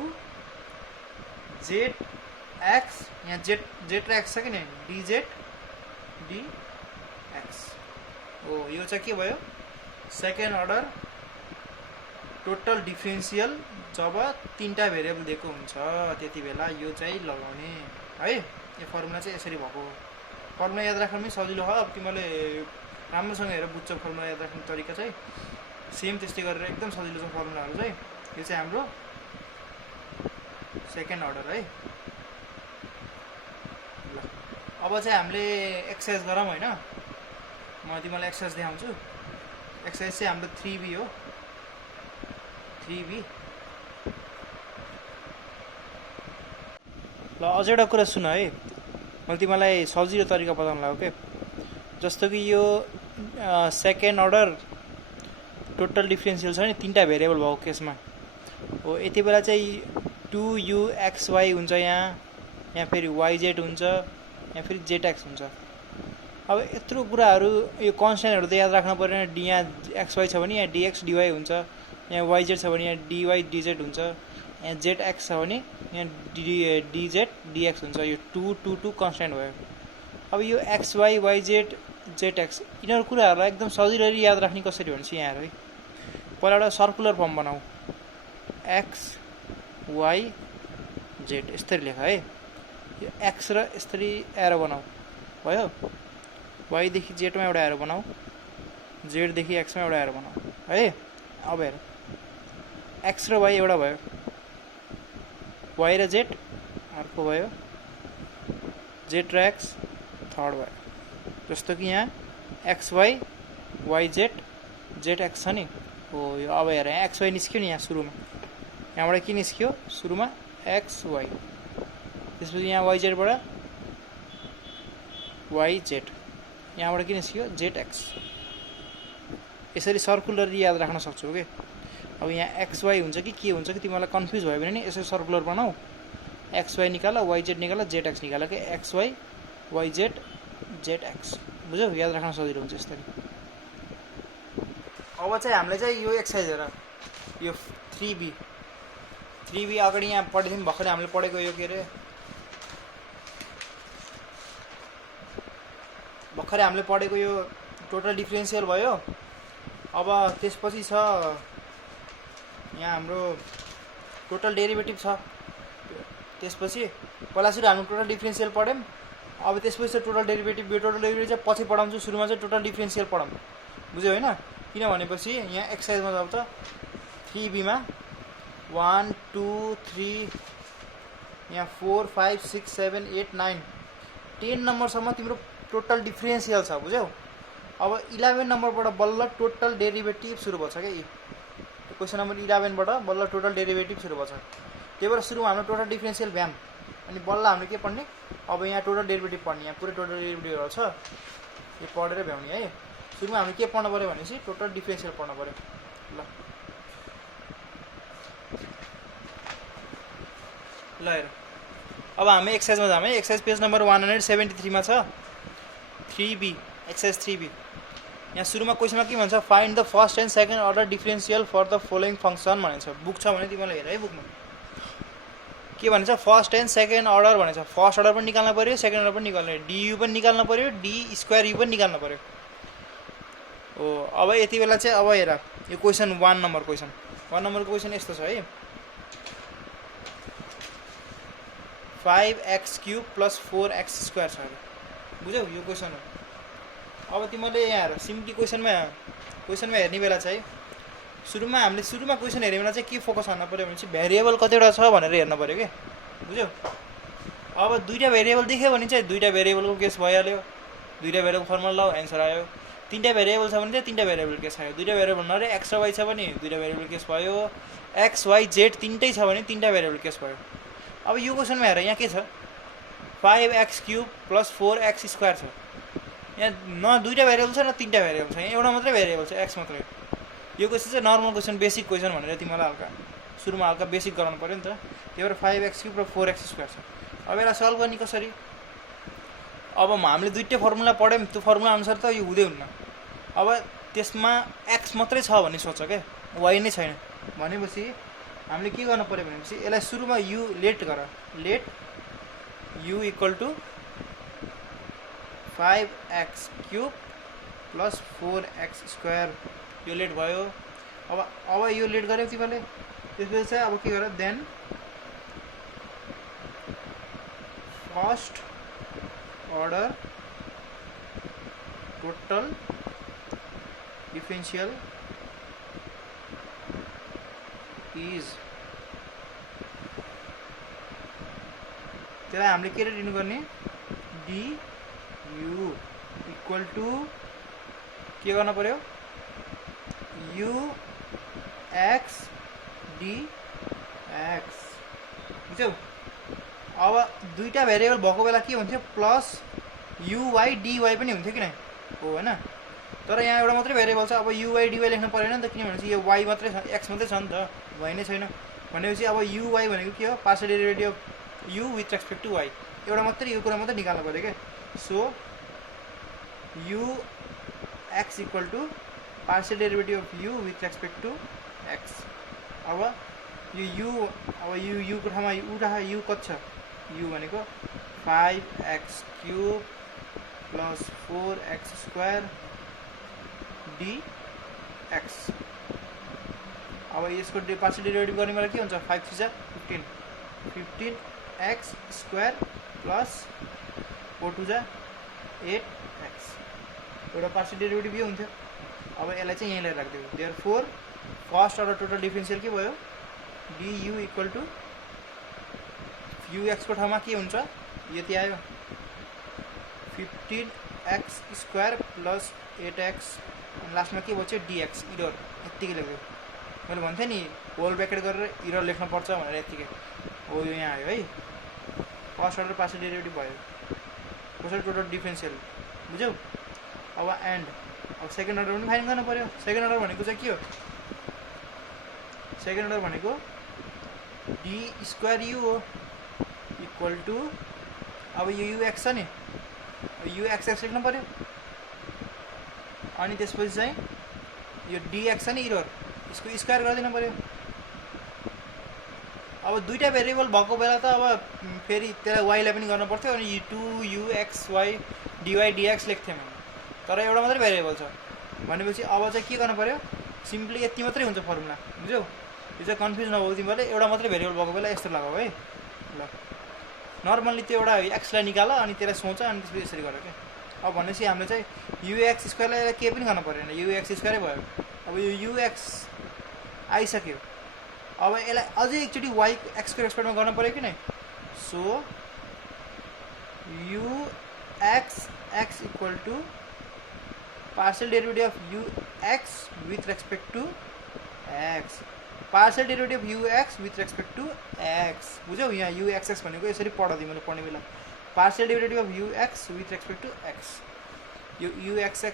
जेड एक्स, यहाँ जेड र एक्स छ कि नि, डिजेड डिएक्स हो। यो चाहिँ के भयो सेकेन्ड अर्डर टोटल डिफ्रेन्सियल, जब 3वटा भेरिएबल दिएको हुन्छ त्यति बेला यो चाहिँ लगाउने है। यो फर्मुला चाहिँ यसरी भएको। फर्मुला याद राख्नु पनि सजिलो हो, अब तिमीले राम्रोसँग हेरेर बुझ्छौ फर्मुला याद राख्ने तरिका चाहिँ सेम त्यस्तै गरेर एकदम सजिलो छ फर्मुलाहरू चाहिँ। यो चाहिँ हाम्रो सेकेन्ड अर्डर है। ल अब चाहिँ हामीले एक्सर्साइज गरौँ होइन। म तिमीलाई एक्सर्साइज देखाउँछु। एक्सर्साइज चाहिँ हाम्रो 3B हो। 3B। ल अझ एउटा कुरा सुन है, मैले तिमीलाई सजिलो तरिका बताउनु लाग्यो के। जस्तो कि यो सेकेन्ड अर्डर टोटल डिफ्रेन्सियल छ नि, 3टा भेरिएबल भएको केसमा हो, यति बेला चाहिँ 2uxy हुन्छ, यहाँ फेरि yz हुन्छ, यहाँ फेरि zx हुन्छ। अब यत्रो कुराहरू यो कन्स्ट्यान्टहरू त याद राख्नु परेन। यहाँ xy छ भने यहाँ dx dy हुन्छ, यहाँ yz छ भने यहाँ dy dz हुन्छ, यहाँ zx छ भने यहाँ dz dx हुन्छ। यो 2 2 2 कन्स्ट्यान्ट भयो। अब यो xy yz zx यिनीहरू कुराहरूलाई एकदम सजिलै याद राख्ने कसरी भन्छ यहाँ है। पहिला एउटा सर्कुलर फर्म बनाऊ, x y z यसरी लेख है। यो x र यसरी एरो बनाऊ भयो। y देखि z मा एउटा एरो बनाऊ, z देखि x मा एउटा एरो बनाऊ है। अब हेर x र y एउटा भयो, y र z अर्को भयो, z र x थर्ड भयो। जस्तो कि यहाँ xy yz zx छ नि हो। यो अब हेर यहाँ xy निस्क्यो नि, यहाँ सुरुमा यहाँबाट के निस्क्यो, सुरुमा xy, त्यसपछि यहाँ yz बाट yz, यहाँबाट के निस्क्यो zx। यसरी सर्कुलर याद राख्न सक्छौ के। अब यहाँ xy हुन्छ कि के हुन्छ कि तिमीलाई कन्फ्युज भयो भने नि यसरी सर्कुलर बनाऊ, xy निकाल, yz निकाल, zx निकाल के, xy yz zx। बुझ्यौ, याद राख्न सजिलो हुन्छ यसरी। अब चाहिँ हामीले चाहिँ यो एक्सर्साइज हेर, यो 3B अगाडि यहाँ पढेको थियौँ भर्खरै हामीले पढेको यो के अरे, भर्खरै हामीले पढेको यो टोटल डिफ्रेन्सियल भयो। अब त्यसपछि छ यहाँ हाम्रो टोटल डेरिभेटिभ छ। त्यसपछि पहिला सुरु हामी टोटल डिफ्रेन्सियल पढ्यौँ। अब त्यसपछि चाहिँ टोटल डेरिभेटिभ, यो टोटल डेरिभेटिभ चाहिँ पछि पढाउँछु, सुरुमा चाहिँ टोटल डिफ्रेन्सियल पढाउँ। बुझ्यौ होइन। किन भनेपछि यहाँ एक्सर्साइजमा जाऊ त 3B मा 1 2 3 यहाँ 4 5 6 7 8 9 10 नम्बरसम्म तिम्रो टोटल डिफ्रेन्सियल छ। बुझ्यौ। अब 11 नम्बरबाट बल्ल टोटल डेरिभेटिभ सुरु भन्छ क्या। क्वेसन नम्बर 11 बाट बल्ल टोटल डेरिभेटिभ सुरु भन्छ। त्यही भएर सुरुमा हाम्रो टोटल डिफ्रेन्सियल भ्याम, अनि बल्ल हामीले के पढ्ने, अब यहाँ टोटल डेरिभेटिभ पढ्ने। यहाँ पुरै टोटल डेरिभेटिभहरू छ, यो पढेर भ्याउने है। सुरुमा हामीले के पढ्नु पऱ्यो भनेपछि टोटल डिफ्रेन्सियल पढ्नु पऱ्यो। ल हेर, अब हामी एक्सर्साइजमा जाऊँ है। एक्सर्साइज पेज नम्बर 173 मा छ, 3B, एक्सर्साइज 3B। यहाँ सुरुमा क्वेसनमा के भन्छ, find the first and second order differential for the following function भनेछ। बुक छ भने तिमीलाई हेर है, बुकमा के भन्छ, फर्स्ट एन्ड सेकेन्ड अर्डर भनेछ। फर्स्ट अर्डर पनि निकाल्न पऱ्यो, सेकेन्ड अर्डर पनि निकाल्नु पऱ्यो, डीयू पनि निकाल्न पऱ्यो, डी स्क्वायर यू पनि निकाल्न पऱ्यो हो। अब यति बेला चाहिँ अब हेर, यो क्वेसन 1 नम्बर क्वेसनको क्वेसन यस्तो छ है, 5x³ + 4x² छ अरे। बुझ्यौ, यो क्वेसन हो। अब तिमीले यहाँ हेर, सिम्पली क्वेसनमा हेर्ने बेला चाहिँ सुरुमा क्वेसन हेर्ने बेला चाहिँ के फोकस गर्न पऱ्यो भने चाहिँ भेरिएबल कतिवटा छ भनेर हेर्न पऱ्यो के। बुझ्यौ। अब दुईटा भेरिएबल देख्यो भने चाहिँ दुईटा भेरिएबलको केस भइहाल्यो, दुईटा भेरिएबल फर्मुला लगाऊ, एन्सर आयो। तीनटा भेरिएबल छ भने चाहिँ तीनटा भेरिएबल केस आयो। दुईटा भेरिएबल नरे x र y छ भने दुईटा भेरिएबल केस भयो, x y z तीनटै छ भने तीनटा भेरिएबल केस भयो। अब यो क्वेसनमा हेर, यहाँ के छ, 5x³ + 4x² छ। यहाँ न दुईटा भेरिएबल छ न तीनटा भेरिएबल छ, यहाँ एउटा मात्रै भेरिएबल छ, x मात्रै। यो क्वेसन चाहिँ नर्मल क्वेसन, बेसिक क्वेसन भनेर तिमीलाई सुरुमा हल्का बेसिक गराउनु पऱ्यो नि त। त्यही भएर 5x³ र 4x² छ। अब यसलाई सल्भ गर्ने कसरी, अब हामीले दुईटै फर्मुला पढ्यौँ, त्यो फर्मुला अनुसार त यो हुँदै हुन्न। अब त्यसमा x मात्रै छ भन्ने सोच क्या, y नै छैन भनेपछि हामीले के गर्नु पऱ्यो भनेपछि यसलाई सुरुमा u लेट गर, लेट u = 5x³ + 4x², यो लेट भयो। अब यो लेट गऱ्यौ तिमीले, त्यसपछि चाहिँ अब के गर, then first order total differential is त्यसलाई हामीले के दिनु गर्ने du इक्वल टु के गर्न पर्यो ux dx बुझ्यौ। अब दुईटा भेरिएबल भएको बेला के हुन्थ्यो प्लस uy dy पनि हुन्थ्यो कि नै हो हैन। तर यहाँ एउटा मात्रै भेरिएबल छ अब uy dy लेख्न परेन नि त किनभने यो y मात्रै छ x मात्रै छ नि त y नै छैन भनेपछि अब uy भनेको के हो partial derivative of u with respect to y एउटा मात्रै यो कुरा मात्रै निकाल्नु पर्यो के। So ux equal to partial derivative of u with respect to x। अब यो u को ठाउँमा u कति छ u भनेको 5x cube plus 4x square dx। अब यसको पार्शियल डेरिभेटिभ गर्ने बेला के हुन्छ 5 3 15x स्क्वायर प्लस 4 2 8x एउटा पार्शियल डेरिभेटिभ यो हुन्थ्यो। अब यसलाई चाहिँ यहीँ ल्याएर राख्दियो therefore first order total differential के भयो du इक्वल टु ux को ठाउँमा के हुन्छ यति आयो 15x स्क्वायर प्लस 8x लास्टमा के बच्यो dx इरर यतिकै लेख्दियो। मैले भन्थेँ नि होल ब्र्याकेट गरेर इरर लेख्नुपर्छ भनेर यतिकै हो यो यहाँ आयो है फर्स्ट अर्डर पार्शियल डेरिभेटिभ भयो कसरी टोटल डिफरेन्शियल बुझ्यौ। अब एन्ड अब सेकेन्ड अर्डर पनि फाइन गर्नु पर्यो। सेकेन्ड अर्डर भनेको चाहिँ के हो सेकेन्ड अर्डर भनेको डी स्क्वायर यु हो इक्वल टु अब यो ux छ नि ux लेख्नु पर्यो अनि त्यसपछि चाहिँ यो dx छ नि इरर यसको स्क्वायर गरिदिनु पर्यो। अब दुईटा भेरिएबल भएको बेला त अब फेरि त्यसलाई y लाई पनि गर्न पर्थ्यो अनि 2uxy dy dx लेख्थेँ मैले तर एउटा मात्रै भेरिएबल छ भनेपछि अब चाहिँ के गर्नु पर्यो सिम्पली यति मात्रै हुन्छ फर्मुला बुझ्यौ। यो चाहिँ कन्फ्युज नभऊ तिमीले एउटा मात्रै भेरिएबल भएको बेला यस्तो लगाऊ है ल नर्मल्ली त्यो एउटा x लाई निकाल अनि त्यसलाई सोच अनि त्यसपछि यसरी गर के। अब भनेपछि हामीले चाहिँ ux स्क्वायरलाई केही पनि गर्न परेन ux स्क्वायरै भयो। अब यो ux आइसक्यो अब यसलाई अझै एकचोटि y x को रेस्पेक्टमा गर्न पर्यो कि नै। So ux equal to partial derivative of ux with respect to x partial derivative ux with respect to x बुझ्यौ। यहाँ ux भनेको यसरी पढ तिमीले पढ्ने बेला partial derivative of ux with respect to x यो ux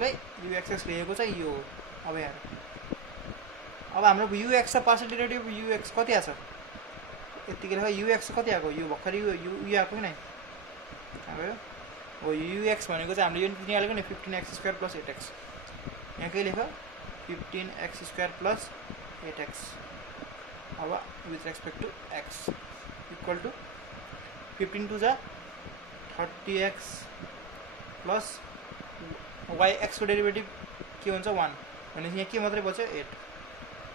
लाई ux लेखेको चाहिँ यो हो। अब यहाँ अब हाम्रो ux छ पार्शियल डेरिभेटिभ ux कति आछ यतिकै लेख ux कति आएको यो भर्खरै यो आएको कि नै अब हो ux भनेको चाहिँ हामीले यो निकालेको नि 15x स्क्वायर प्लस 8x यहाँ के लेख 15x स्क्वायर प्लस 8x अब with respect to x equal to 15 to 30x plus yx को डेरिभेटिभ के हुन्छ 1 भनेपछि यहाँ के मात्रै बच्यो 8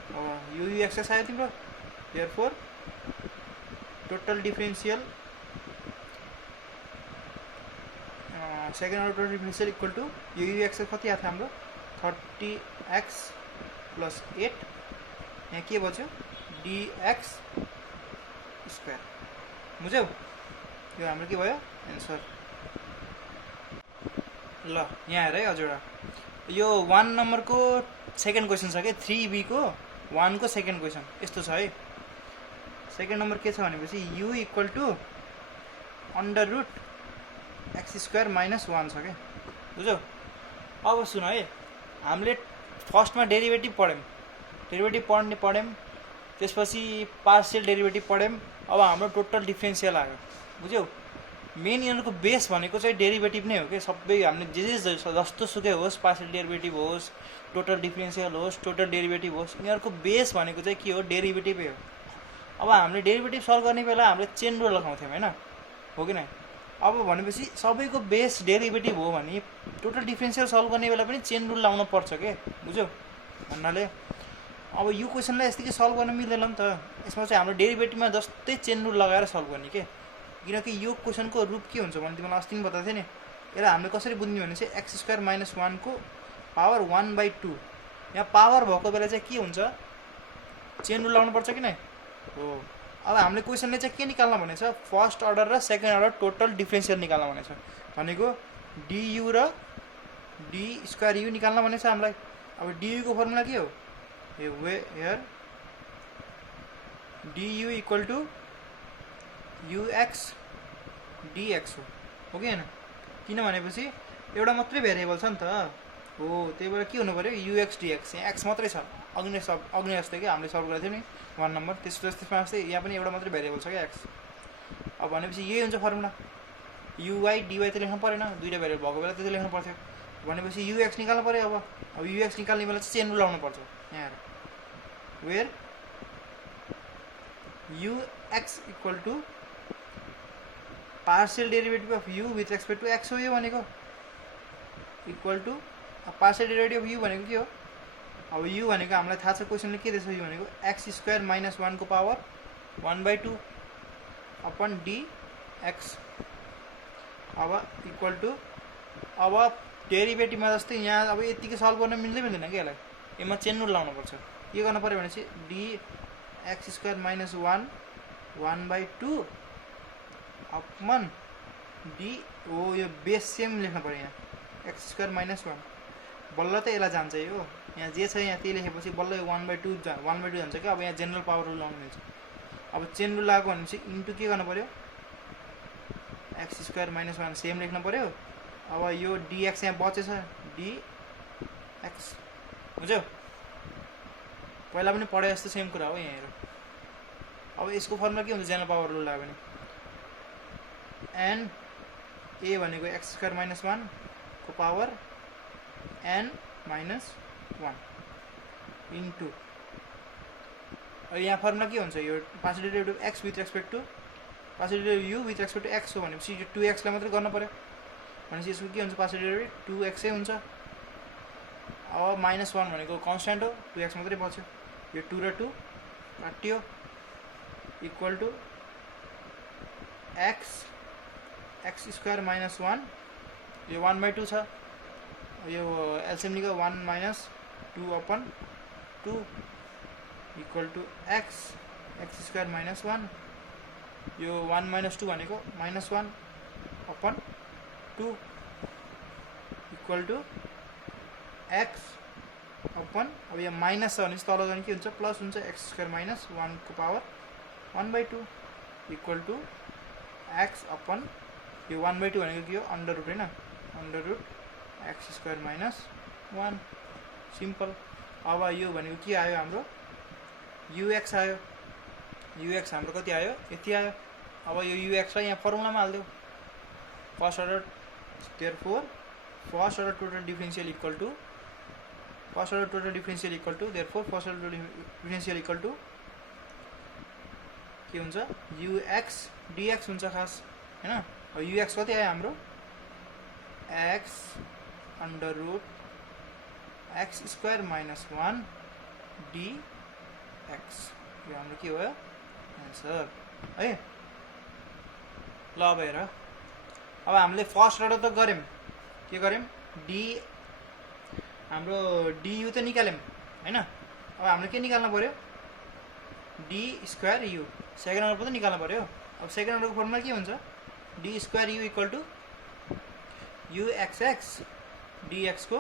अब यो ux आयो तिम्रो therefore total differential second order total differential equal to यो ux कति आएको थियो हाम्रो 30x प्लस 8 यहाँ के बच्यो dx स्क्वायर बुझ्यौ। यो हाम्रो के भयो एन्सर ल यहाँ हेर है अझ एउटा यो 1 नम्बरको सेकेन्ड क्वेसन छ कि 3b को 1 को सेकेन्ड क्वेसन यस्तो छ है। सेकेन्ड नम्बर के छ भनेपछि u equal to under root x square minus 1 छ क्या बुझ्यौ। अब सुन है हामीले फर्स्टमा डेरिभेटिभ पढ्यौँ त्यसपछि पार्शियल डेरिभेटिभ पढ्यौँ अब हाम्रो टोटल डिफरेन्शियल आयो बुझ्यौ। मेन यिनीहरूको बेस भनेको चाहिँ डेरिभेटिभ नै हो कि सबै हामीले जे जस्तो सुकै होस् पार्शियल डेरिभेटिभ होस् टोटल डिफरेन्शियल होस् टोटल डेरिभेटिभ होस् यिनीहरूको बेस भनेको चाहिँ के हो डेरिभेटिभै हो। अब हामीले डेरिभेटिभ सल्भ गर्ने बेला हामीले चेन रुल लगाउँथ्यौँ हैन हो कि नै। अब भनेपछि सबैको बेस डेरिभेटिभ हो भने टोटल डिफरेन्शियल सल्भ गर्ने बेला पनि चेन रुल लाउनु पर्छ के बुझ्यौ। भन्नाले अब यो क्वेसनलाई यस्तै सल्भ गर्न मिल्दैन नि त यसमा चाहिँ हाम्रो डेरिभेटिभमा जस्तै चेन रुल लगाएर सल्भ गर्ने के किनकि यो क्वेसनको रूप के हुन्छ भने तिमीलाई अस्ति पनि बताएको थिएँ नि यसलाई हामीले कसरी बुझ्ने भने चाहिँ x स्क्वायर माइनस 1 को पावर 1/2 यहाँ पावर भएको बेला चाहिँ के हुन्छ चेन रुल लाउनु पर्छ कि नै हो। अब हामीले क्वेसनले चाहिँ के निकाल्न भनेछ फर्स्ट अर्डर र सेकेन्ड अर्डर टोटल डिफरेन्सियल निकाल्न भनेछ भनेको du र d स्क्वायर u निकाल्न भनेछ हामीलाई अब du को फर्मुला के हो here du equal to ux dx हो कि हैन किन भनेपछि एउटा मात्रै भेरिएबल छ नि त हो त्यही भएर के हुनु पर्यो ux dx यहाँ x मात्रै छ अग्नि जस्तै कि हामीले सल्भ गरेको थियौँ नि 1 नम्बर त्यसमा जस्तै यहाँ पनि एउटा मात्रै भेरिएबल छ क्या x अब भनेपछि यही हुन्छ फर्मुला uy dy त लेख्नु परेन दुईटा भेरिएबल भएको बेला त्यति लेख्नु पर्थ्यो भनेपछि ux निकाल्नु पर्यो अब ux निकाल्ने बेला चाहिँ चेन रुल लाउनु पर्छ यहाँ where ux equal to partial derivative of u with respect to x हो यो भनेको equal to partial derivative of u भनेको के हो अब u भनेको हामीलाई थाहा छ क्वेसनले के दिएछ u भनेको x स्क्वायर माइनस 1 को पावर 1/2 अपन dx अब इक्वल टु अब डेरिभेटिभमा जस्तै यहाँ अब यतिकै सल्भ गर्न मिल्दैन कि यसलाई यसमा चेन रुल लाउनु पर्छ के गर्नु पर्यो भने चाहिँ dx square minus 1/2 upon d हो यो बेस सेम लेख्नु पर्यो यहाँ x स्क्वायर माइनस 1 बल्ल त यसलाई जान्छ यो यहाँ जे छ यहाँ त्यही लेखेपछि बल्ल 1/2 जान्छ क्या अब यहाँ जेनरल पावर रुल लाउनु मिल्छ अब चेन रुल लगाएको भनेपछि इन्टु के गर्नु पर्यो x स्क्वायर माइनस 1 सेम लेख्नु पर्यो अब यो dx यहाँ बचेछ dx बुझ्यौ पहिला पनि पढे जस्तो सेम कुरा हो यहाँ हेर अब यसको फर्मुला के हुन्छ जेनरल पावर रुल लाग्यो भने n a भनेको x स्क्वायर माइनस 1 को पावर n माइनस 1 इन्टु यहाँ फर्मुला के हुन्छ यो partial derivative x with respect to partial derivative u with respect to x हो भनेपछि यो 2x लाई मात्रै गर्न पर्यो भनेपछि यसको के हुन्छ पार्शियल डेरिभेटिभ 2x हुन्छ अब माइनस 1 भनेको कन्स्ट्यान्ट हो 2x मात्रै बच्यो यो 2 र 2 काटियो equal to x square minus 1 यो 1/2 छ यो एलसीएम निको 1 minus 2 upon 2 equal to x square minus 1 यो 1 माइनस 2 भनेको minus 1 upon 2 equal to x upon अब यहाँ माइनस छ भनेपछि तल जाने के हुन्छ प्लस हुन्छ x स्क्वायर माइनस 1 को power 1/2 equal to x upon यो 1/2 भनेको के हो अन्डर रुट हैन under root x square minus 1 simple अब यो भनेको के आयो हाम्रो ux आयो ux हाम्रो कति आयो यति आयो अब यो ux लाई यहाँ फर्मुलामा हाल्दियौ first order therefore first order total differential equal to therefore first order differential equal to के हुन्छ ux dx हुन्छ खास हैन अब ux कति आयो हाम्रो x under root x square minus 1 dx यो हाम्रो के हो आन्सर है ल अब हेर अब हामीले फर्स्ट अर्डर त गर्यौं के गर्यौं d हाम्रो du त निकाल्यौं हैन अब हामीले के निकाल्न पर्यो d square u second order पनि निकाल्न पर्यो अब सेकेन्ड अर्डरको फर्मुला के हुन्छ d square u equal to uxx dx को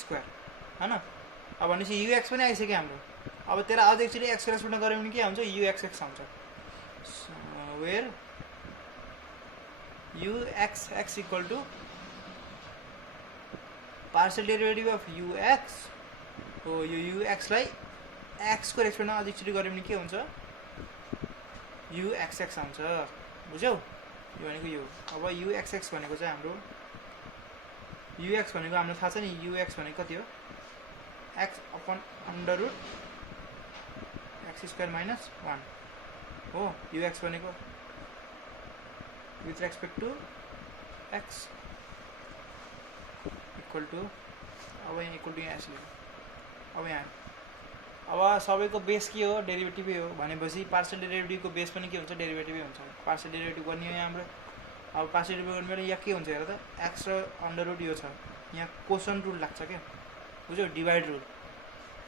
स्क्वायर हैन अब भनेपछि ux पनि आइसक्यो हाम्रो अब त्यसलाई अझ एकचोटी x रेस्पेक्टमा गर्यौं भने के हुन्छ uxx आउँछ where uxx equal to partial derivative of ux हो यो ux लाई x को रेस्पेक्टमा अझ एकचोटी गर्यौं भने के हुन्छ uxx आउँछ बुझ्यौ यो भनेको यो अब uxx भनेको चाहिँ हाम्रो ux भनेको हामीलाई थाहा छ नि ux भनेको कति हो x upon under root x square minus 1 हो ux भनेको with respect to x equal to अब यहाँ इक्वल टु यहाँ अब यहाँ अब सबैको बेस के हो डेरिभेटिभै हो भनेपछि पार्शियल डेरिभेटिभको बेस पनि के हुन्छ डेरिभेटिभै हुन्छ पार्शियल डेरिभेटिभ गर्ने हो यहाँ हाम्रो अब पार्शियल डेरिभेटिभ गर्ने यहाँ के हुन्छ हेर त x र अंडर रूट यो छ यहाँ कोसन रुल लाग्छ के बुझ्यौ डिवाइड रुल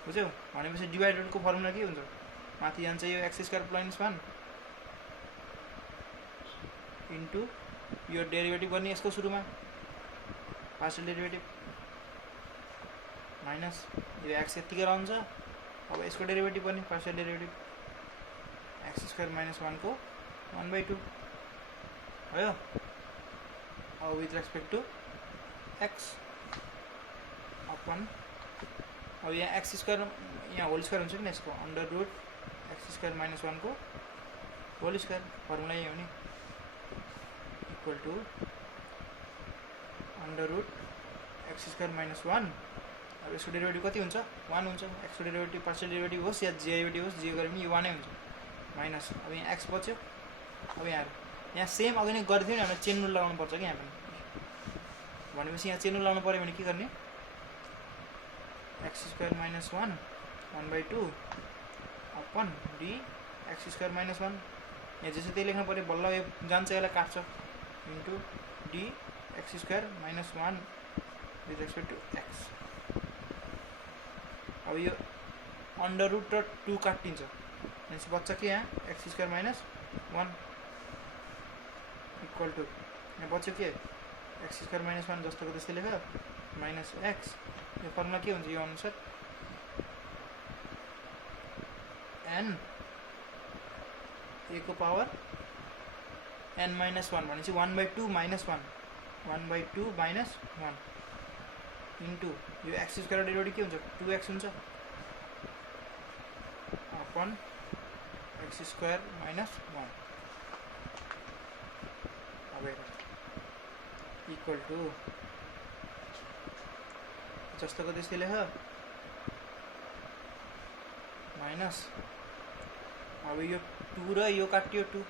बुझ्यौ भनेपछि डिवाइड रुलको फर्मुला के हुन्छ माथि जान्छ यो x स्क्वायर माइनस 1 इन्टु यो डेरिभेटिभ गर्ने यसको सुरुमा पार्शियल डेरिभेटिभ माइनस यो एक्स यतिकै रहन्छ। अब यसको डेरिभेटिभ गर्ने partial derivative x square minus 1 को 1/2 भयो। अब with respect to x upon अब यहाँ एक्स स्क्वायर यहाँ होल स्क्वायर हुन्छ कि यसको under root x square minus 1 को होल स्क्वायर फर्मुला यही हो नि equal to under root x square minus 1। अब यसको डेरिभेटिभ कति हुन्छ 1 हुन्छ। एक्सको डेरिभेटिभ पार्शियल डेरिभेटिभ होस् या डेरिभेटिभ होस् जे गरे पनि यो 1 नै हुन्छ माइनस। अब यहाँ एक्स बच्यो। अब यहाँ सेम अघि नै गर्थ्यो नि हामीले चेन रुल लगाउनु पर्छ कि यहाँ पनि भनेपछि यहाँ चेन रुल लगाउनु पर्यो भने के गर्ने x square minus 1/2 upon D x square minus 1 यहाँ जैसे त्यही लेख्नु पर्यो बल्ल यो जान्छ यसलाई काट्छ into d x square minus 1 with respect to x. अब यो अंडर रूट र 2 काटिन्छ भनेपछि बच्चा के यहाँ x square minus 1 equal to यहाँ बच्यो के एक्स स्क्वायर माइनस 1 जस्तोको त्यस्तै लेख माइनस एक्स। यो फर्मुला के हुन्छ यो अनुसार एन ए को पावर एन माइनस 1 भनेपछि 1/2 माइनस 1 1/2 माइनस 1 इन्टु यो एक्स स्क्वायर डेरिभेटिभ के हुन्छ 2x हुन्छ अपन एक्स स्क्वायर माइनस 1 अब इक्वल टू जस्तोको त्यस्तै लेख माइनस। अब यो 2 र यो काट्यो 2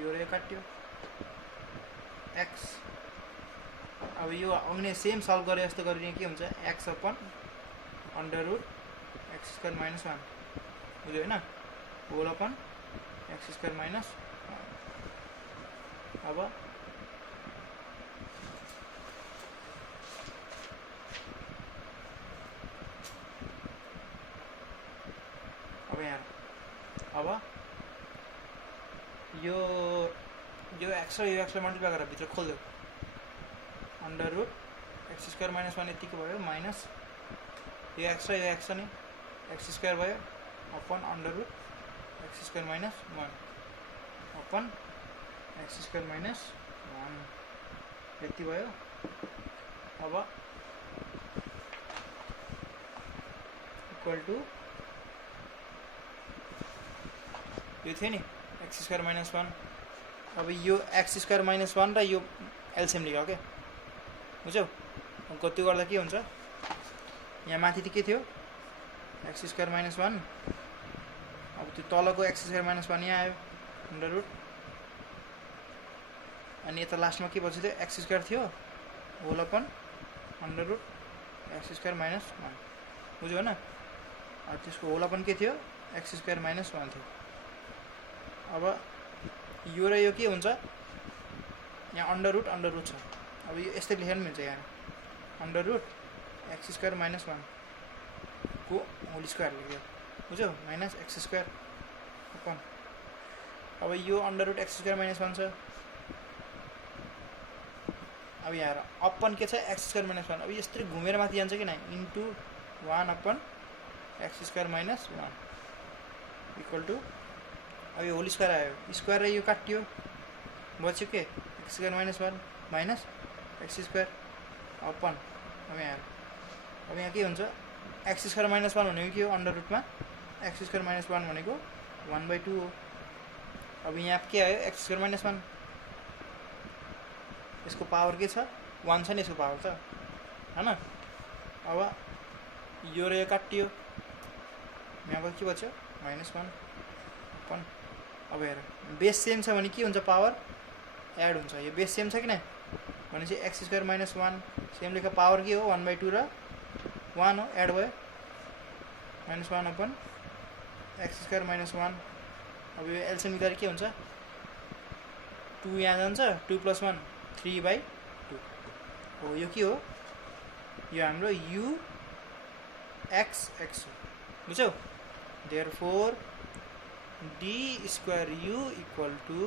यो र यो काट्यो एक्स। अब यो अग्ने सेम सल्भ गरे जस्तो गरिने के हुन्छ x upon under root x square minus 1 बुझ्यो हैन whole upon x square minus 1। अब यहाँ अब यो एक्स र यो एक्सलाई मल्टिप्लाई गरेर भित्र खोल्दियो under root x square minus 1 यतिको भयो माइनस यो एक्स र यो एक्स नि एक्स स्क्वायर भयो upon under root x square minus 1 upon x square minus 1 यति भयो। अब इक्वल टू यो थियो नि एक्स स्क्वायर माइनस 1। अब यो एक्स स्क्वायर माइनस 1 र यो एलसीएम लिख के बुझ्यौ कति गर्दा के हुन्छ यहाँ माथि के थियो एक्स स्क्वायर माइनस 1 अब त्यो तलको एक्स स्क्वायर माइनस 1 यहाँ आयो अंडर रूट अनि यता लास्टमा के बच्यो थियो एक्स स्क्वायर थियो whole upon under root x square minus 1 बुझ्यो हैन। अब त्यसको होल अपन के थियो एक्स स्क्वायर माइनस 1 थियो। अब यो र यो के हुन्छ यहाँ अंडर रूट छ। अब यो यस्तै लेख्न मिल्छ यहाँ under root x square minus 1 को होल स्क्वायर लेख्यो बुझ्यौ माइनस एक्स स्क्वायर अपन। अब यो under root x square minus 1 छ। अब यहाँ अपन के छ एक्स स्क्वायर माइनस 1 अब यस्तै घुमेर माथि जान्छ कि नै into 1 upon x square minus 1 equal to अब यो होल स्क्वायर आयो स्क्वायर र यो काटियो बच्यो के x square minus 1 minus x square upon. अब यहाँ के हुन्छ एक्स स्क्वायर माइनस 1 भनेको के हो अंडर रूटमा एक्स स्क्वायर माइनस 1 भनेको 1/2 हो। अब यहाँ के आयो एक्स स्क्वायर माइनस 1 यसको पावर के छ 1 छ नि यसको पावर त हैन। अब यो र यो काटियो यहाँ के बच्यो माइनस 1 अपन। अब हेर बेस सेम छ भने के हुन्छ पावर एड हुन्छ यो बेस सेम छ कि नै भनेपछि एक्स स्क्वायर माइनस 1 सेम लेखा पावर के हो 1/2 र 1 हो एड भयो minus 1 upon x square minus 1। अब यो एलसीएम निकालेर के हुन्छ 2 यहाँ जान्छ 2 + 1 3/2 हो। यो के हो यो हाम्रो u x x हो बुझ्यौ। Therefore d square u equal to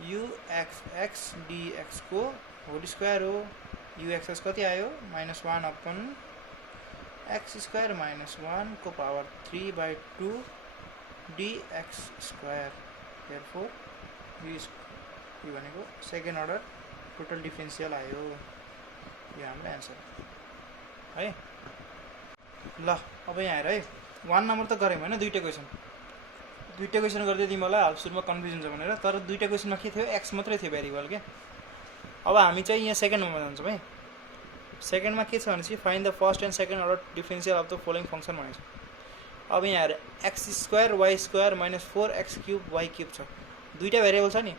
uxx dx को होल स्क्वायर हो। uxx कति आयो -1 अपन x स्क्वायर -1 को पावर 3/2 dx स्क्वायर। देयरफोर यो भनेको सेकेन्ड अर्डर टोटल डिफरेन्शियल आयो। यो हाम्रो एन्सर है। ल अब यहाँ हेर है 1 नम्बर त गऱ्यौँ होइन, दुईवटा क्वेसन गर्दै तिमीलाई हाल सुरुमा कन्फ्युजन छ भनेर, तर दुईवटा क्वेसनमा के थियो एक्स मात्रै थियो भेरिएबल के। अब हामी चाहिँ यहाँ सेकेन्डमा जान्छौँ है। सेकेन्डमा के छ भनेपछि find the first and second order differential of the following function भनेको छ। अब यहाँ हेर x square y square -4x cube y cube छ, दुईवटा भेरिएबल छ नि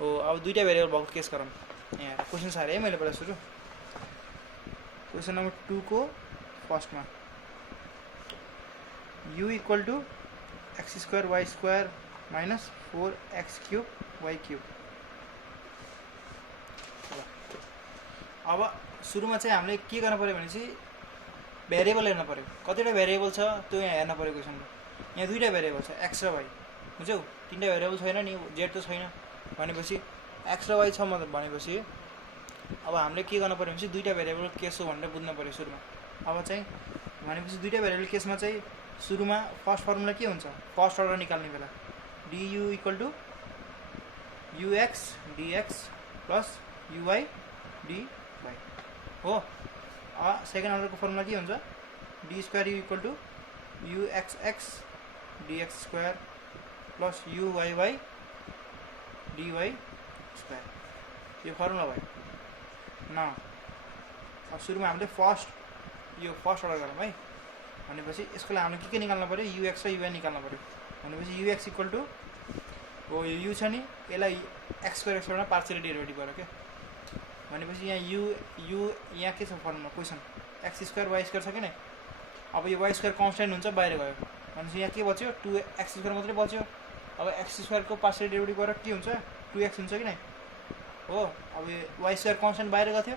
हो। अब दुईवटा भेरिएबल भएको केस गरौँ। यहाँ हेर क्वेसन सारे है मैले पहिला सुरु क्वेसन नम्बर 2 को फर्स्टमा u equal to x square y square -4x cube y cube. अब सुरुमा चाहिँ हामीले के गर्नु पर्यो भनेपछि भेरिएबल हेर्नु पर्यो, कतिवटा भेरिएबल छ त्यो यहाँ हेर्नु पर्यो क्वेसनमा। यहाँ दुईवटा भेरिएबल छ एक्स र वाई, बुझ्यौ, तीनवटा भेरिएबल छैन नि, जेड त छैन भनेपछि एक्स र वाई छ मतलब भनेपछि अब हामीले के गर्नु पर्यो भनेपछि दुईवटा भेरिएबल केस हो भनेर बुझ्नु पर्यो सुरुमा। अब चाहिँ भनेपछि दुईवटा भेरिएबल केसमा चाहिँ सुरुमा फर्स्ट फर्मुला के हुन्छ, फर्स्ट अर्डर निकाल्ने बेला du equal to ux dx plus uy dy हो। सेकेन्ड अर्डरको फर्मुला के हुन्छ d square u equal to uxx dx square plus uyy dy square. यो फर्मुला भयो न। अब सुरुमा हामीले यो फर्स्ट अर्डर गरौँ है भनेपछि यसको लागि हामीले के निकाल्नु पर्यो ux र uy निकाल्नु पर्यो भनेपछि ux इक्वल टू हो यो u छ नि यसलाई x स्क्वायर एक्समा पार्शियल डेरिभेटिभ गर्यो के भनेपछि यहाँ u यहाँ के छ formula question x square y square छ कि नै। अब यो वाई स्क्वायर कन्स्ट्यान्ट हुन्छ बाहिर गयो भनेपछि यहाँ के बच्यो 2x स्क्वायर मात्रै बच्यो। अब एक्स स्क्वायरको पार्शियल डेरिभेटिभ गरेर के हुन्छ 2x हुन्छ कि नै हो। अब यो वाई स्क्वायर कन्स्ट्यान्ट बाहिर गएको थियो,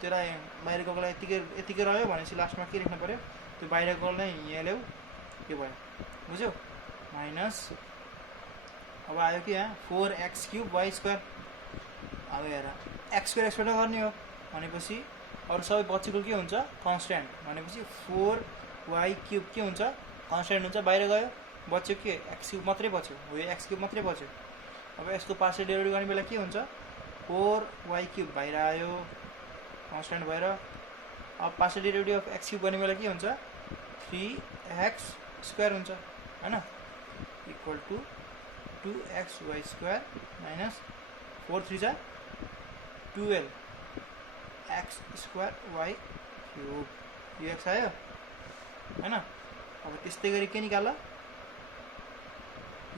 त्यसलाई बाहिर गएकोलाई यतिकै रह्यो भनेपछि लास्टमा के लेख्नु पर्यो त्यो बाहिर गएकोलाई यहाँ ल्याऊ के भयो बुझ्यौ माइनस। अब आयो कि यहाँ 4x क्युब वाई स्क्वायर। अब हेर एक्स स्क्वायर एक्सपेक्ट गर्ने हो भनेपछि अरू सबै बचेको के हुन्छ कन्स्ट्यान्ट भनेपछि 4y क्युब के हुन्छ कन्स्ट्यान्ट हुन्छ बाहिर गयो, बच्यो के एक्स क्युब मात्रै बच्यो हो, यो एक्स क्युब मात्रै बच्यो। अब यसको पार्शियल डेरिभेटिभ गर्ने बेला के हुन्छ 4y क्युब बाहिर आयो कन्स्ट्यान्ट भएर। अब partial derivative of x cube गर्ने बेला के हुन्छ 3x स्क्वायर हुन्छ हैन equal two 2xy square minus 4 3 जा 12x स्क्वायर वाई क्यूब यो x आयो हैन। अब त्यस्तै गरी के निकाल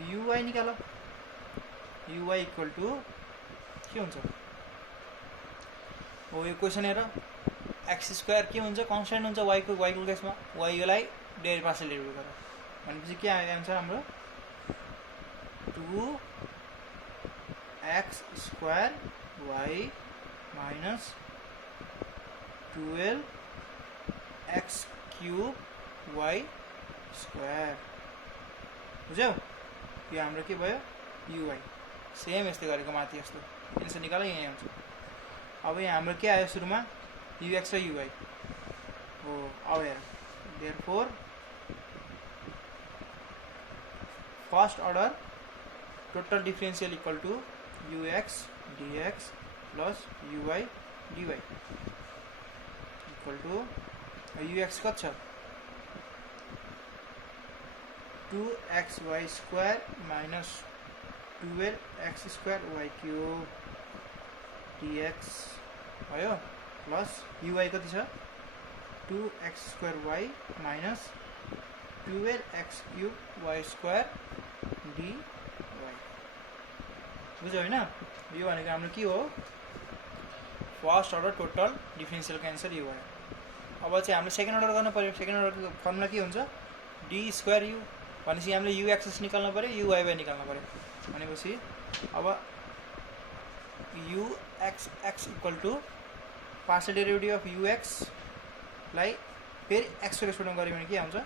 uy निकाल uy इक्वल टू के हुन्छ हो यो क्वेसन हेर एक्स स्क्वायर के हुन्छ कन्स्ट्यान्ट हुन्छ y को केसमा y लाई पार्शियल डेरिभेटिभ गर भनेपछि के आयो आन्सर हाम्रो 2x square y minus 12x cube y square बुझ्यौ। यो हाम्रो के भयो uy सेम यस्तै गरेको माथि यस्तो एन्सर निकाल यही आउँछ। अब यहाँ हाम्रो के आयो सुरुमा ux र uy हो। अब हेर therefore first order total differential equal to ux dx plus uy dy equal to ux कति छ 2xy square minus 12x square y cube dx भयो प्लस uy कति छ 2x square y minus 12x cube y square dy बुझ्यो होइन। यो भनेको हाम्रो के हो फर्स्ट अर्डर टोटल डिफरेन्शियलको एन्सर यो भयो। अब चाहिँ हामीले सेकेन्ड अर्डर गर्नु पर्यो। सेकेन्ड अर्डरको फर्मुला के हुन्छ डी स्क्वायर यु भनेपछि हामीले यु एक्सेस निकाल्नु पर्यो यु वाई वाई निकाल्नु पर्यो भनेपछि अब u x x equal to partial derivative of u एक्सलाई फेरि एक्सको रेस्पेक्टमा गऱ्यो भने के आउँछ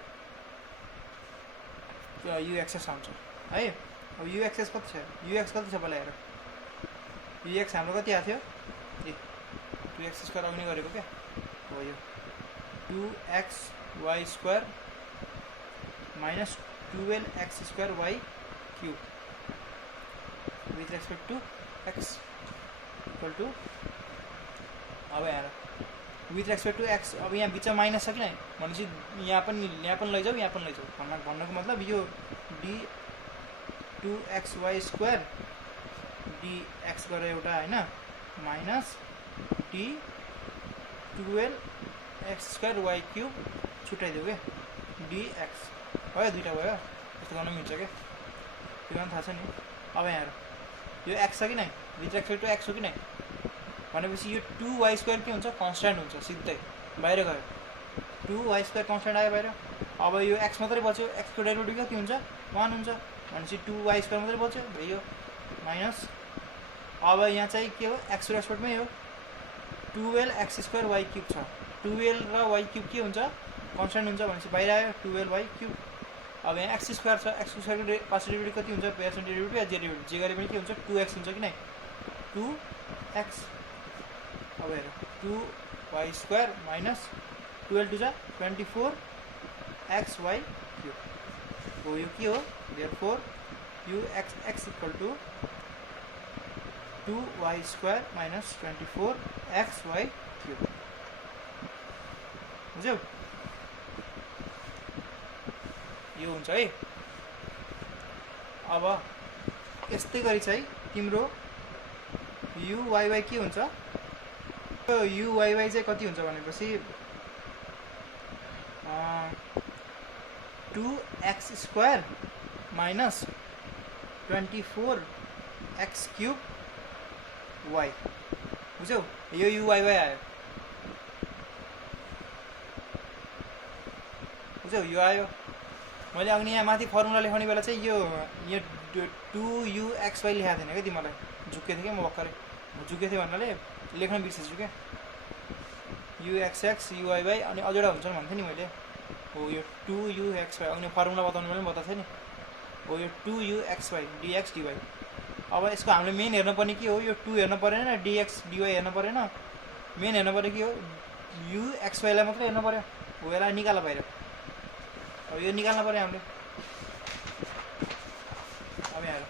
यु एक्सेस आउँछ है। अब यु एक्सेस कति छ यु एक्स कति छ पहिला हेर यो एक्स हाम्रो कति आएको थियो ए 2x स्क्वायर अघि नै गरेको क्या हो यो 2xy square minus 12x square y cube with respect to x equal to अब यहाँ विथ रेस्पेक्ट टू x अब यहाँ बिचमा माइनस छ कि नै भनेपछि यहाँ पनि लैजाऊ यहाँ पनि लैजाऊ भन्नको मतलब यो d 2xy स्क्वायर dx गरेर एउटा हैन minus d 12x square y cube छुट्याइदियो के dx भयो दुईटा भयो यस्तो गर्न मिल्छ के त्यो गर्न थाहा छ नि अब यहाँ यो x छ कि नै विथ रेस्पेक्ट टू x हो कि नै भनेपछि यो 2y स्क्वायर के हुन्छ कन्स्ट्यान्ट हुन्छ सिधै बाहिर गयो 2y स्क्वायर कन्स्ट्यान्ट आयो बाहिर अब यो x मात्रै बच्यो x को डेरिभेटिभ कति हुन्छ 1 हुन्छ भनेपछि 2y स्क्वायर मात्रै बच्यो भयो माइनस अब यहाँ चाहिँ के हो x को रेस्पेक्टमै हो 12x स्क्वायर y क्यूब छ 12 र y क्यूब के हुन्छ कन्स्ट्यान्ट हुन्छ भनेपछि बाहिर आयो 12y क्यूब अब यहाँ x स्क्वायर छ x स्क्वायरको पार्शियल डेरिभेटिभ कति हुन्छ पार्शियल डेरिभेटिभ या डेरिभेटिभ जे गरे पनि के हुन्छ 2x हुन्छ कि नै 2x अब हेर 2y स्क्वायर माइनस 12 टू जा 24xy क्यूब हो यो के हो therefore x equal to 2y square minus 24xy cube बुझ्यौ यो हुन्छ है अब यस्तै गरी चाहिँ तिम्रो uy के हुन्छ uy चाहिँ कति हुन्छ भनेपछि 2x square minus 24x cube y बुझ्यौ यो uy आयो बुझ्यौ यो आयो मैले अघि यहाँ माथि फर्मुला लेखाउने बेला चाहिँ यो 2uxy लेखाएको थिएन क्या तिमीलाई झुक्के थिएँ क्या म भर्खरै झुक्के थिएँ भन्नाले लेख्न बिर्सेछु क्या uxx uyy अनि अझ एउटा हुन्छ भन्थेँ नि मैले हो यो 2uxy अघि फर्मुला बताउनु बेला पनि बताएको थिएँ नि हो यो 2uxy dx dy अब यसको हामीले मेन हेर्नु पर्ने के हो यो 2 हेर्नु परेन dx dy हेर्नु परेन मेन हेर्नु पर्ने के हो uxy लाई मात्रै हेर्नु पर्यो हो यसलाई निकाल बाहिर अब यो निकाल्न पर्यो हामीले अब यहाँ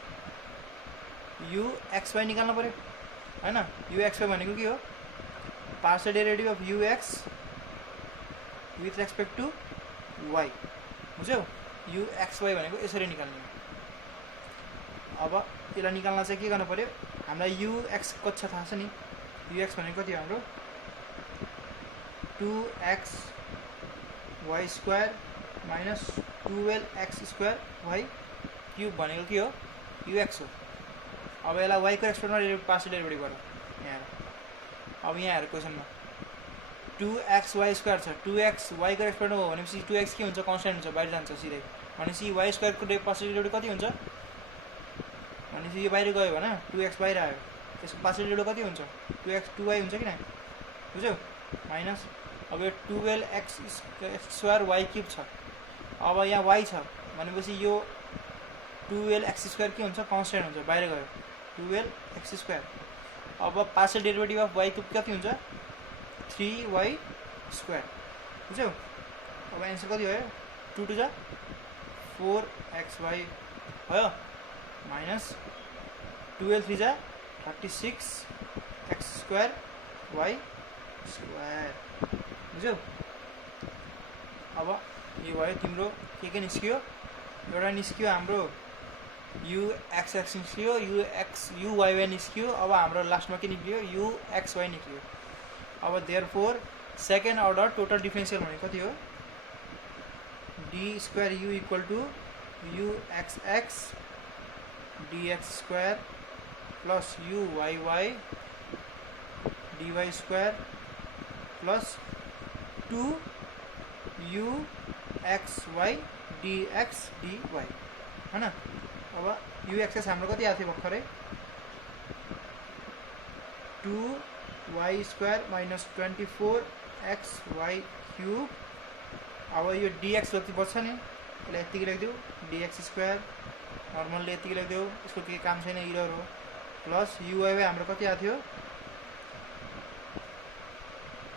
uxy निकाल्न पर्यो हैन uxy भनेको के हो partial derivative of ux with respect to y बुझ्यौ uxy भनेको यसरी निकाल्ने अब यसलाई निकाल्न चाहिँ के गर्नु पर्यो हामीलाई ux कति छ थाहा छ नि ux भनेको कति हो हाम्रो 2x y square minus 12x square y cube भनेको के हो ux हो अब यसलाई y को रेस्पेक्टमा पार्शियल डेरिभेटिभ गर यहाँ अब यहाँ हेर क्वेसनमा 2xy स्क्वायर छ 2x y को रेस्पेक्टमा हो भनेपछि 2x के हुन्छ कन्स्ट्यान्ट हुन्छ बाहिर जान्छ सिधै भनेपछि y स्क्वायर को पार्शियल डेरिभेटिभ कति हुन्छ भनेपछि यो बाहिर गयो भने 2x बाहिर आयो त्यसको पार्शियल डेरिभेटिभ कति हुन्छ 2x 2y हुन्छ कि न बुझ्यौ माइनस अब यो 12x स्क्वायर y क्यूब छ अब यहाँ y छ भनेपछि यो 12x स्क्वायर के हुन्छ कन्स्ट्यान्ट हुन्छ बाहिर गयो 12x स्क्वायर अब partial derivative of y cube कति हुन्छ 3y स्क्वायर बुझ्यौ अब एन्सर कति भयो 2 टू जा 4xy भयो माइनस 12 3 जा 36x स्क्वायर y स्क्वायर बुझ्यौ अब यो भयो तिम्रो के निस्कियो एउटा निस्कियो हाम्रो uxx निस्कियो uyy निस्कियो अब हाम्रो लास्टमा के निस्कियो uxy निस्कियो अब therefore second order total differential भनेको कति हो d square u equal to uxx dx square plus uyy dy square plus 2uxy dx dy हैन अब uxx हाम्रो कति आएको थियो भर्खरै 2y square minus 24xy cube अब यो dx जति बच्छ नि यसलाई यतिकै लेखिदेऊ dx स्क्वायर नर्मलले यतिकै लेखिदेऊ यसको के काम छैन इरर हो प्लस युवाई हाम्रो कति आएको थियो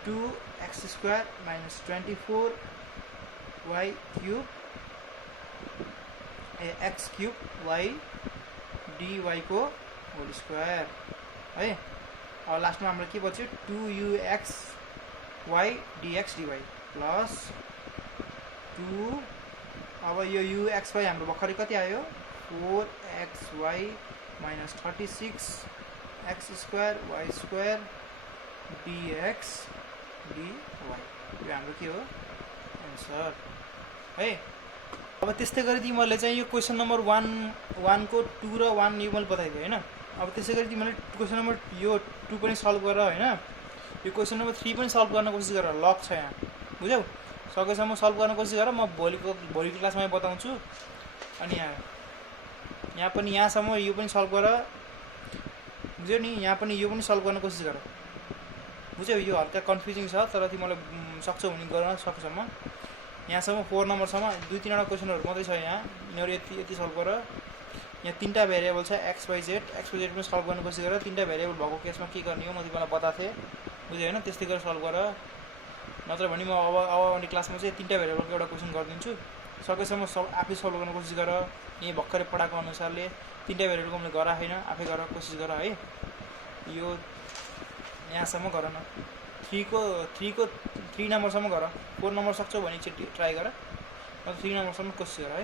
2x² minus 24y cube x cube y dy को होल स्क्वायर है। अब लास्टमा हाम्रो के बच्यो 2ux y dx dy plus 2 अब यो ux y हाम्रो भर्खरै कति आयो 4xy minus 36 x² y² dx dy यो हाम्रो के हो एन्सर है। अब त्यस्तै गरी तिमीहरूले चाहिँ यो क्वेसन नम्बर 1 को 2 र 1 यो मैले बताइदिएँ हैन। अब त्यसै गरी तिमीहरूले क्वेसन नम्बर यो 2 पनि सल्भ गर हैन। यो क्वेसन नम्बर 3 पनि सल्भ गर्न कोसिस गर, लक छ यहाँ बुझ्यौ। सकेसम्म सल्भ गर्न कोसिस गर, म भोलिको क्लासमा बताउँछु। अनि यहाँ पनि यहाँसम्म यो पनि सल्भ गर बुझ्यौ नि। यहाँ पनि यो पनि सल्भ गर्न कोसिस गर बुझ्यौ। यो हल्का कन्फ्युजिङ छ तर तिमीले सक्छौ भने गर्न सकेसम्म यहाँसम्म 4 नम्बरसम्म 2-3 क्वेसनहरु मात्रै छ यहाँ। यिनीहरु यति सल्भ गर। यहाँ 3टा भेरिएबल छ x y z पनि सल्भ गर्न कोसिस गर। 3टा भेरिएबल भएको केसमा के गर्ने हो म तिमीलाई बताएको थिएँ बुझ्यौ हैन। त्यस्तै गरेर सल्भ गर, नत्र भने म अब आउने क्लासमा चाहिँ 3टा भेरिएबलको एउटा क्वेसन गरिदिन्छु। सकेसम्म आफै सल्भ गर्न कोसिस गर। यही भर्खरै पढाएको अनुसारले 3टा भेरिएबलको मैले गरा हैन, आफै गर्न कोसिस गर है। यो यहाँसम्म गर न। 3 नम्बरसम्म गर। 4 नम्बर सक्छौ भने एकचोटि ट्राई गर, 3 नम्बरसम्म कोसिस गर है।